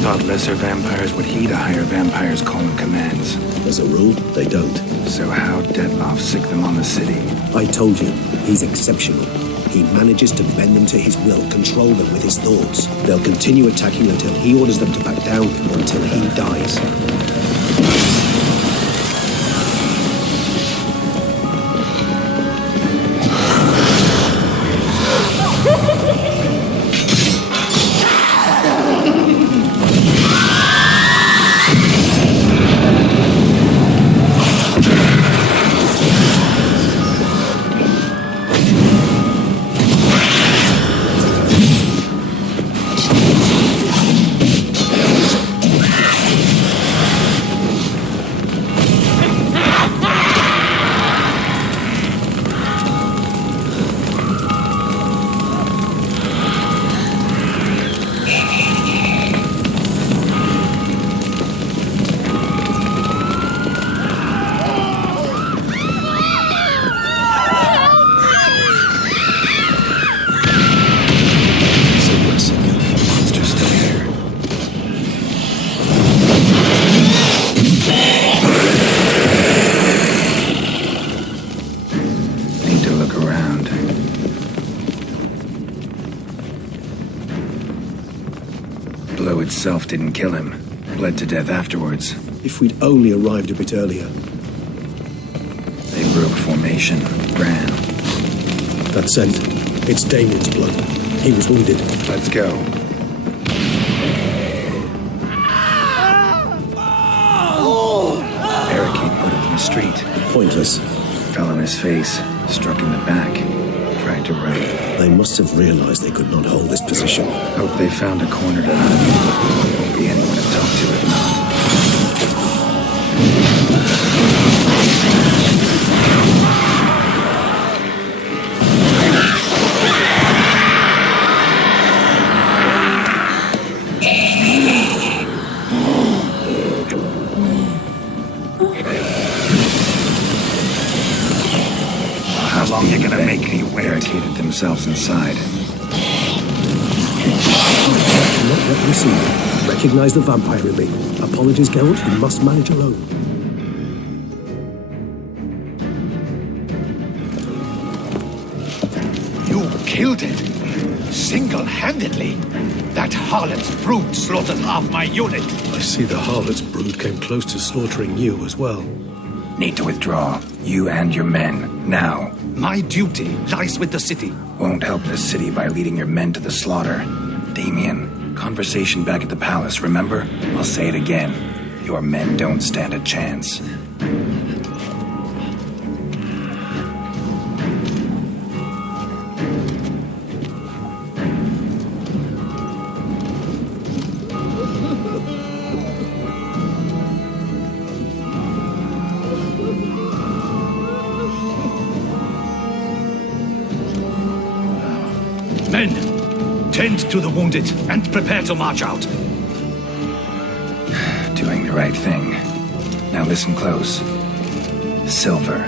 Thought lesser vampires would heed a higher vampire's call and commands. As a rule, they don't. So how Detloff sick them on the city? I told you, he's exceptional. He manages to bend them to his will, control them with his thoughts. They'll continue attacking until he orders them to back down, until he dies. Itself didn't kill him. Bled to death afterwards. If we'd only arrived a bit earlier. They broke formation, ran. That scent. It's Damien's blood. He was wounded. Let's go. Barricade put him in the street. Pointless. Fell on his face, struck in the back. Tried to run. They must have realized they could not hold this position. Hope they found a corner to hide. Won't be anyone to talk to if not. How long you gonna make me wait? Barricaded themselves inside. Not let them see you. Recognize the vampire in me. Apologies, Geralt. You must manage alone. You killed it. Single-handedly. That harlot's brood slaughtered half my unit. I see the harlot's brood came close to slaughtering you as well. Need to withdraw. You and your men. Now. My duty lies with the city. Won't help the city by leading your men to the slaughter. Damien, conversation back at the palace, remember? I'll say it again. Your men don't stand a chance. Men, tend to the wounded and prepare to march out. Doing the right thing. Now listen close. Silver.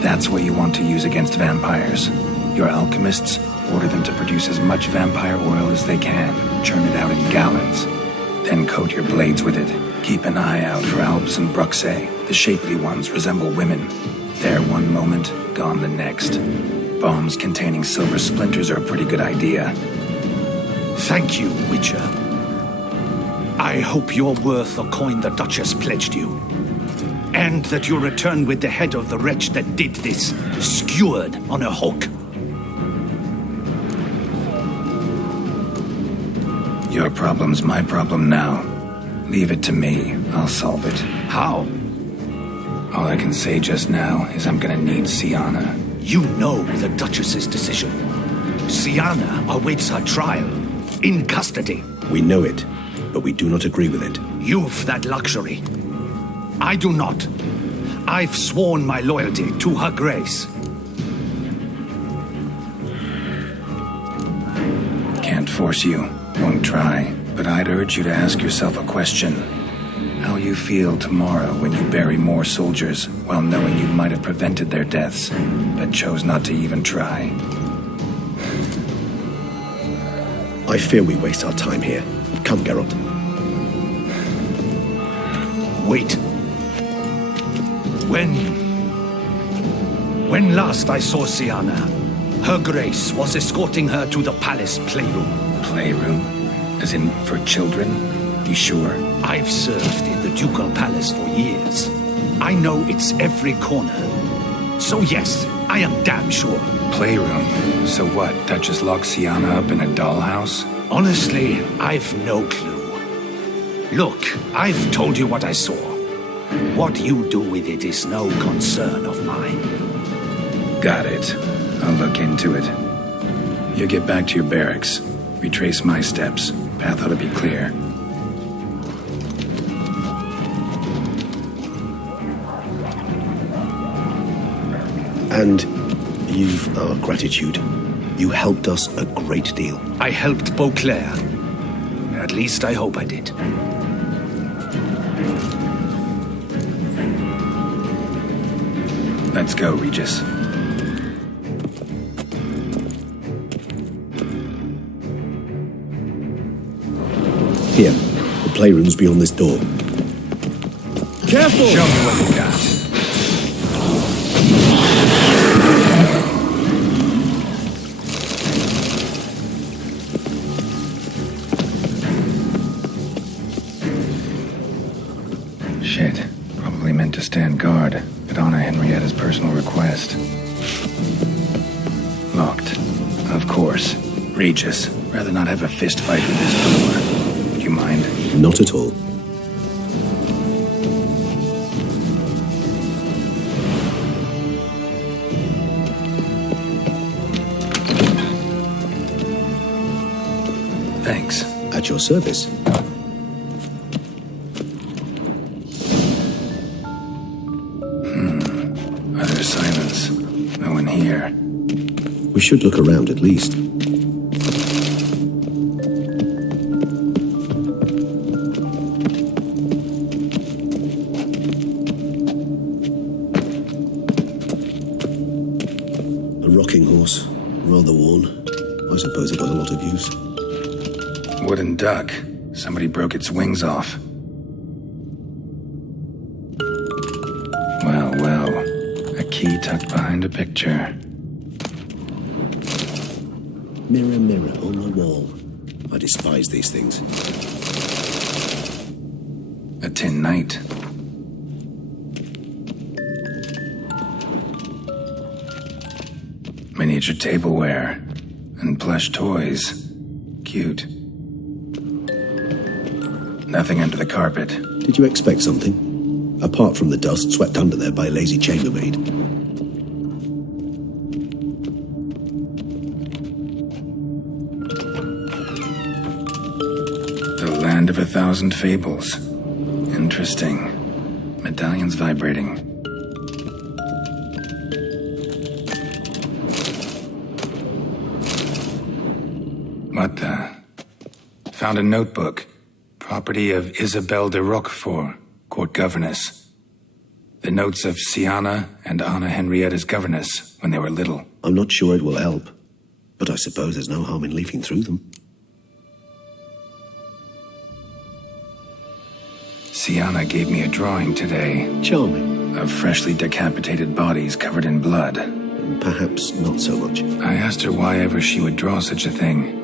That's what you want to use against vampires. Your alchemists, order them to produce as much vampire oil as they can. Churn it out in gallons. Then coat your blades with it. Keep an eye out for Alps and Bruxae. The shapely ones resemble women. There one moment, gone the next. Bombs containing silver splinters are a pretty good idea. Thank you, Witcher. I hope you're worth the coin the Duchess pledged you. And that you'll return with the head of the wretch that did this, skewered on a hook. Your problem's my problem now. Leave it to me. I'll solve it. How? All I can say just now is I'm gonna need Sienna. You know the Duchess's decision. Sienna awaits her trial. In custody. We know it, but we do not agree with it. You've that luxury. I do not. I've sworn my loyalty to Her Grace. Can't force you. Won't try. But I'd urge you to ask yourself a question. How you feel tomorrow when you bury more soldiers while knowing you might have prevented their deaths, but chose not to even try. I fear we waste our time here. Come, Geralt. Wait. When last I saw Sienna, Her Grace was escorting her to the palace playroom. Playroom? As in, for children? You sure? I've served in the ducal palace for years. I know its every corner. So yes, I am damn sure. Playroom? So what, Duchess locked Sienna up in a dollhouse? Honestly, I've no clue. Look, I've told you what I saw. What you do with it is no concern of mine. Got it. I'll look into it. You get back to your barracks. Retrace my steps. Path ought to be clear. And you've our gratitude. You helped us a great deal. I helped Beauclair. At least I hope I did. Let's go, Regis. Here, the playroom's beyond this door. Careful! Show me what you got. Shit. Probably meant to stand guard, at Anna Henrietta's personal request. Locked. Of course. Regis, rather not have a fist fight with this door. Would you mind? Not at all. Thanks. At your service. Utter silence. No one here. We should look around at least. A rocking horse, rather worn. I suppose it was a lot of use. Wooden duck. Somebody broke its wings off. Well, well. A key tucked behind a picture. Mirror, mirror on the wall. I despise these things. A tin knight. Miniature tableware. And plush toys. Cute. Nothing under the carpet. Did you expect something? Apart from the dust swept under there by a lazy chambermaid. The land of 1,000 fables. Interesting. Medallion's vibrating. What the? Found a notebook. Property of Isabelle de Roquefort, court governess. The notes of Sienna and Anna Henrietta's governess when they were little. I'm not sure it will help, but I suppose there's no harm in leafing through them. Sienna gave me a drawing today. Charming. Of freshly decapitated bodies covered in blood. Perhaps not so much. I asked her why ever she would draw such a thing.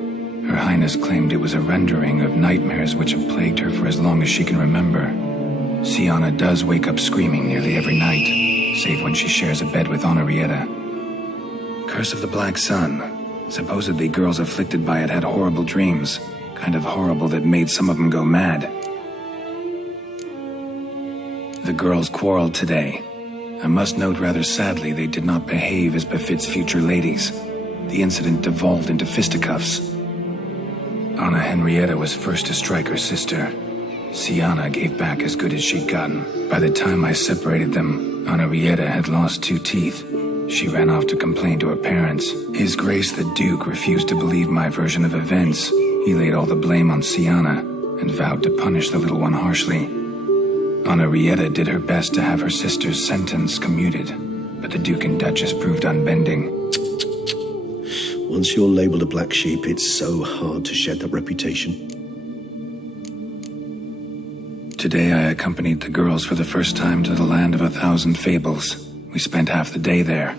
Her Highness claimed it was a rendering of nightmares which have plagued her for as long as she can remember. Sienna does wake up screaming nearly every night, save when she shares a bed with Henrietta. Curse of the Black Sun. Supposedly girls afflicted by it had horrible dreams, kind of horrible that made some of them go mad. The girls quarreled today. I must note rather sadly they did not behave as befits future ladies. The incident devolved into fisticuffs. Anna Henrietta was first to strike her sister. Sienna gave back as good as she'd gotten. By the time I separated them, Henrietta had lost 2 teeth. She ran off to complain to her parents. His Grace the Duke refused to believe my version of events. He laid all the blame on Sienna and vowed to punish the little one harshly. Henrietta did her best to have her sister's sentence commuted, but the Duke and Duchess proved unbending. Once you're labeled a black sheep, it's so hard to shed that reputation. Today I accompanied the girls for the first time to the land of 1,000 fables. We spent half the day there.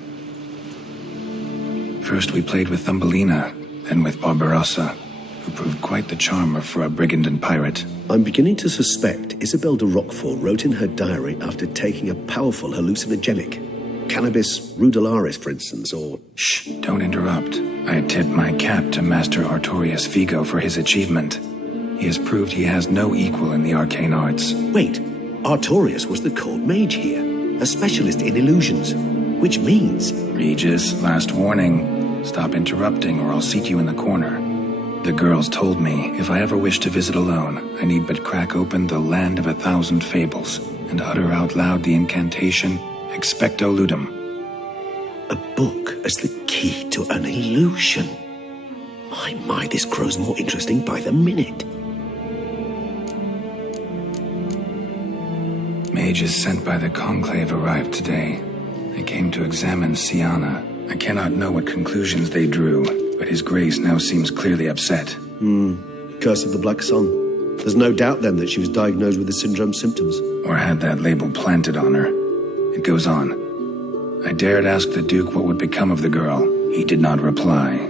First we played with Thumbelina, then with Barbarossa, who proved quite the charmer for a brigand and pirate. I'm beginning to suspect Isabel de Roquefort wrote in her diary after taking a powerful hallucinogenic. Cannabis rudularis, for instance, or... Shh, don't interrupt. I tip my cap to Master Artorius Vigo for his achievement. He has proved he has no equal in the arcane arts. Wait, Artorius was the court mage here, a specialist in illusions, which means... Regis, last warning. Stop interrupting or I'll seat you in the corner. The girls told me if I ever wish to visit alone, I need but crack open the land of 1,000 fables and utter out loud the incantation, Expecto Ludum. A book as the key to an illusion. My, this grows more interesting by the minute. Mages sent by the Conclave arrived today. They came to examine Sienna. I cannot know what conclusions they drew, but His Grace now seems clearly upset. Curse of the Black Sun. There's no doubt then that she was diagnosed with the syndrome symptoms. Or had that label planted on her. It goes on. I dared ask the Duke what would become of the girl. He did not reply.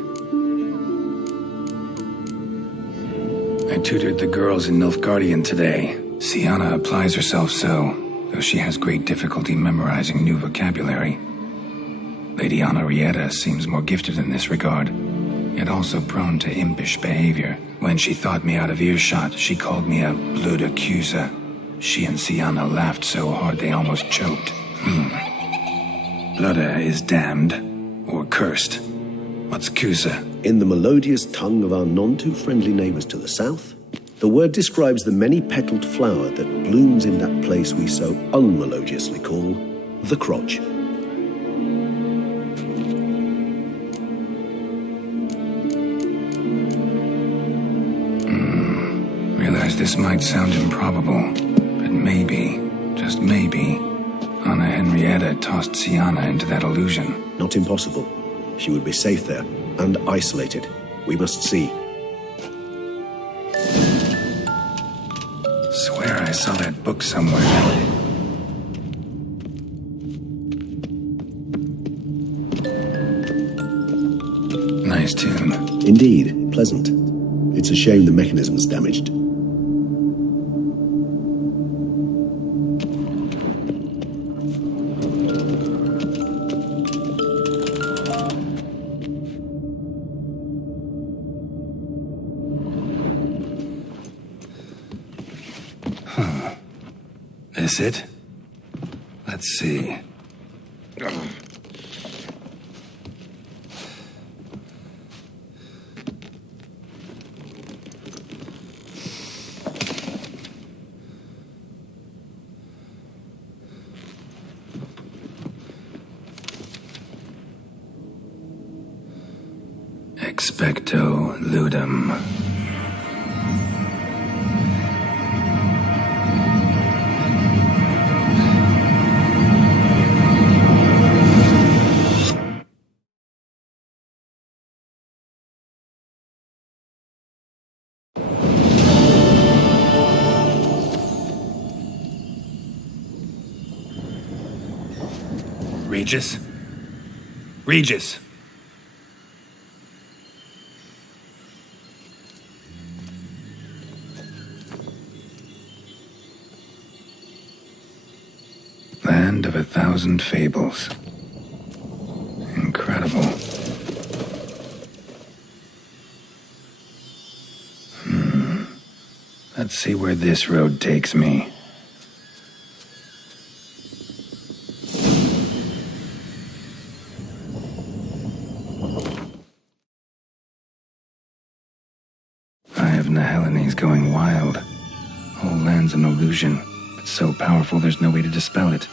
I tutored the girls in Nilfgaardian today. Sienna applies herself so, though she has great difficulty memorizing new vocabulary. Lady Henrietta seems more gifted in this regard, yet also prone to impish behavior. When she thought me out of earshot, she called me a blood accuser. She and Sienna laughed so hard they almost choked. Blooda is damned, or cursed. What's Cusa? In the melodious tongue of our none-too-friendly neighbors to the south, the word describes the many-petaled flower that blooms in that place we so unmelodiously call the crotch. Realize this might sound improbable, but maybe, just maybe, Anna Henrietta tossed Sienna into that illusion. Not impossible. She would be safe there, and isolated. We must see. Swear I saw that book somewhere. Nice tune. Indeed, pleasant. It's a shame the mechanism's damaged. This it? Let's see. Expecto Ludum. Regis? Regis! 1,000 fables. Incredible. Let's see where this road takes me. Eye of Nehelene going wild. Whole land's an illusion. It's so powerful there's no way to dispel it.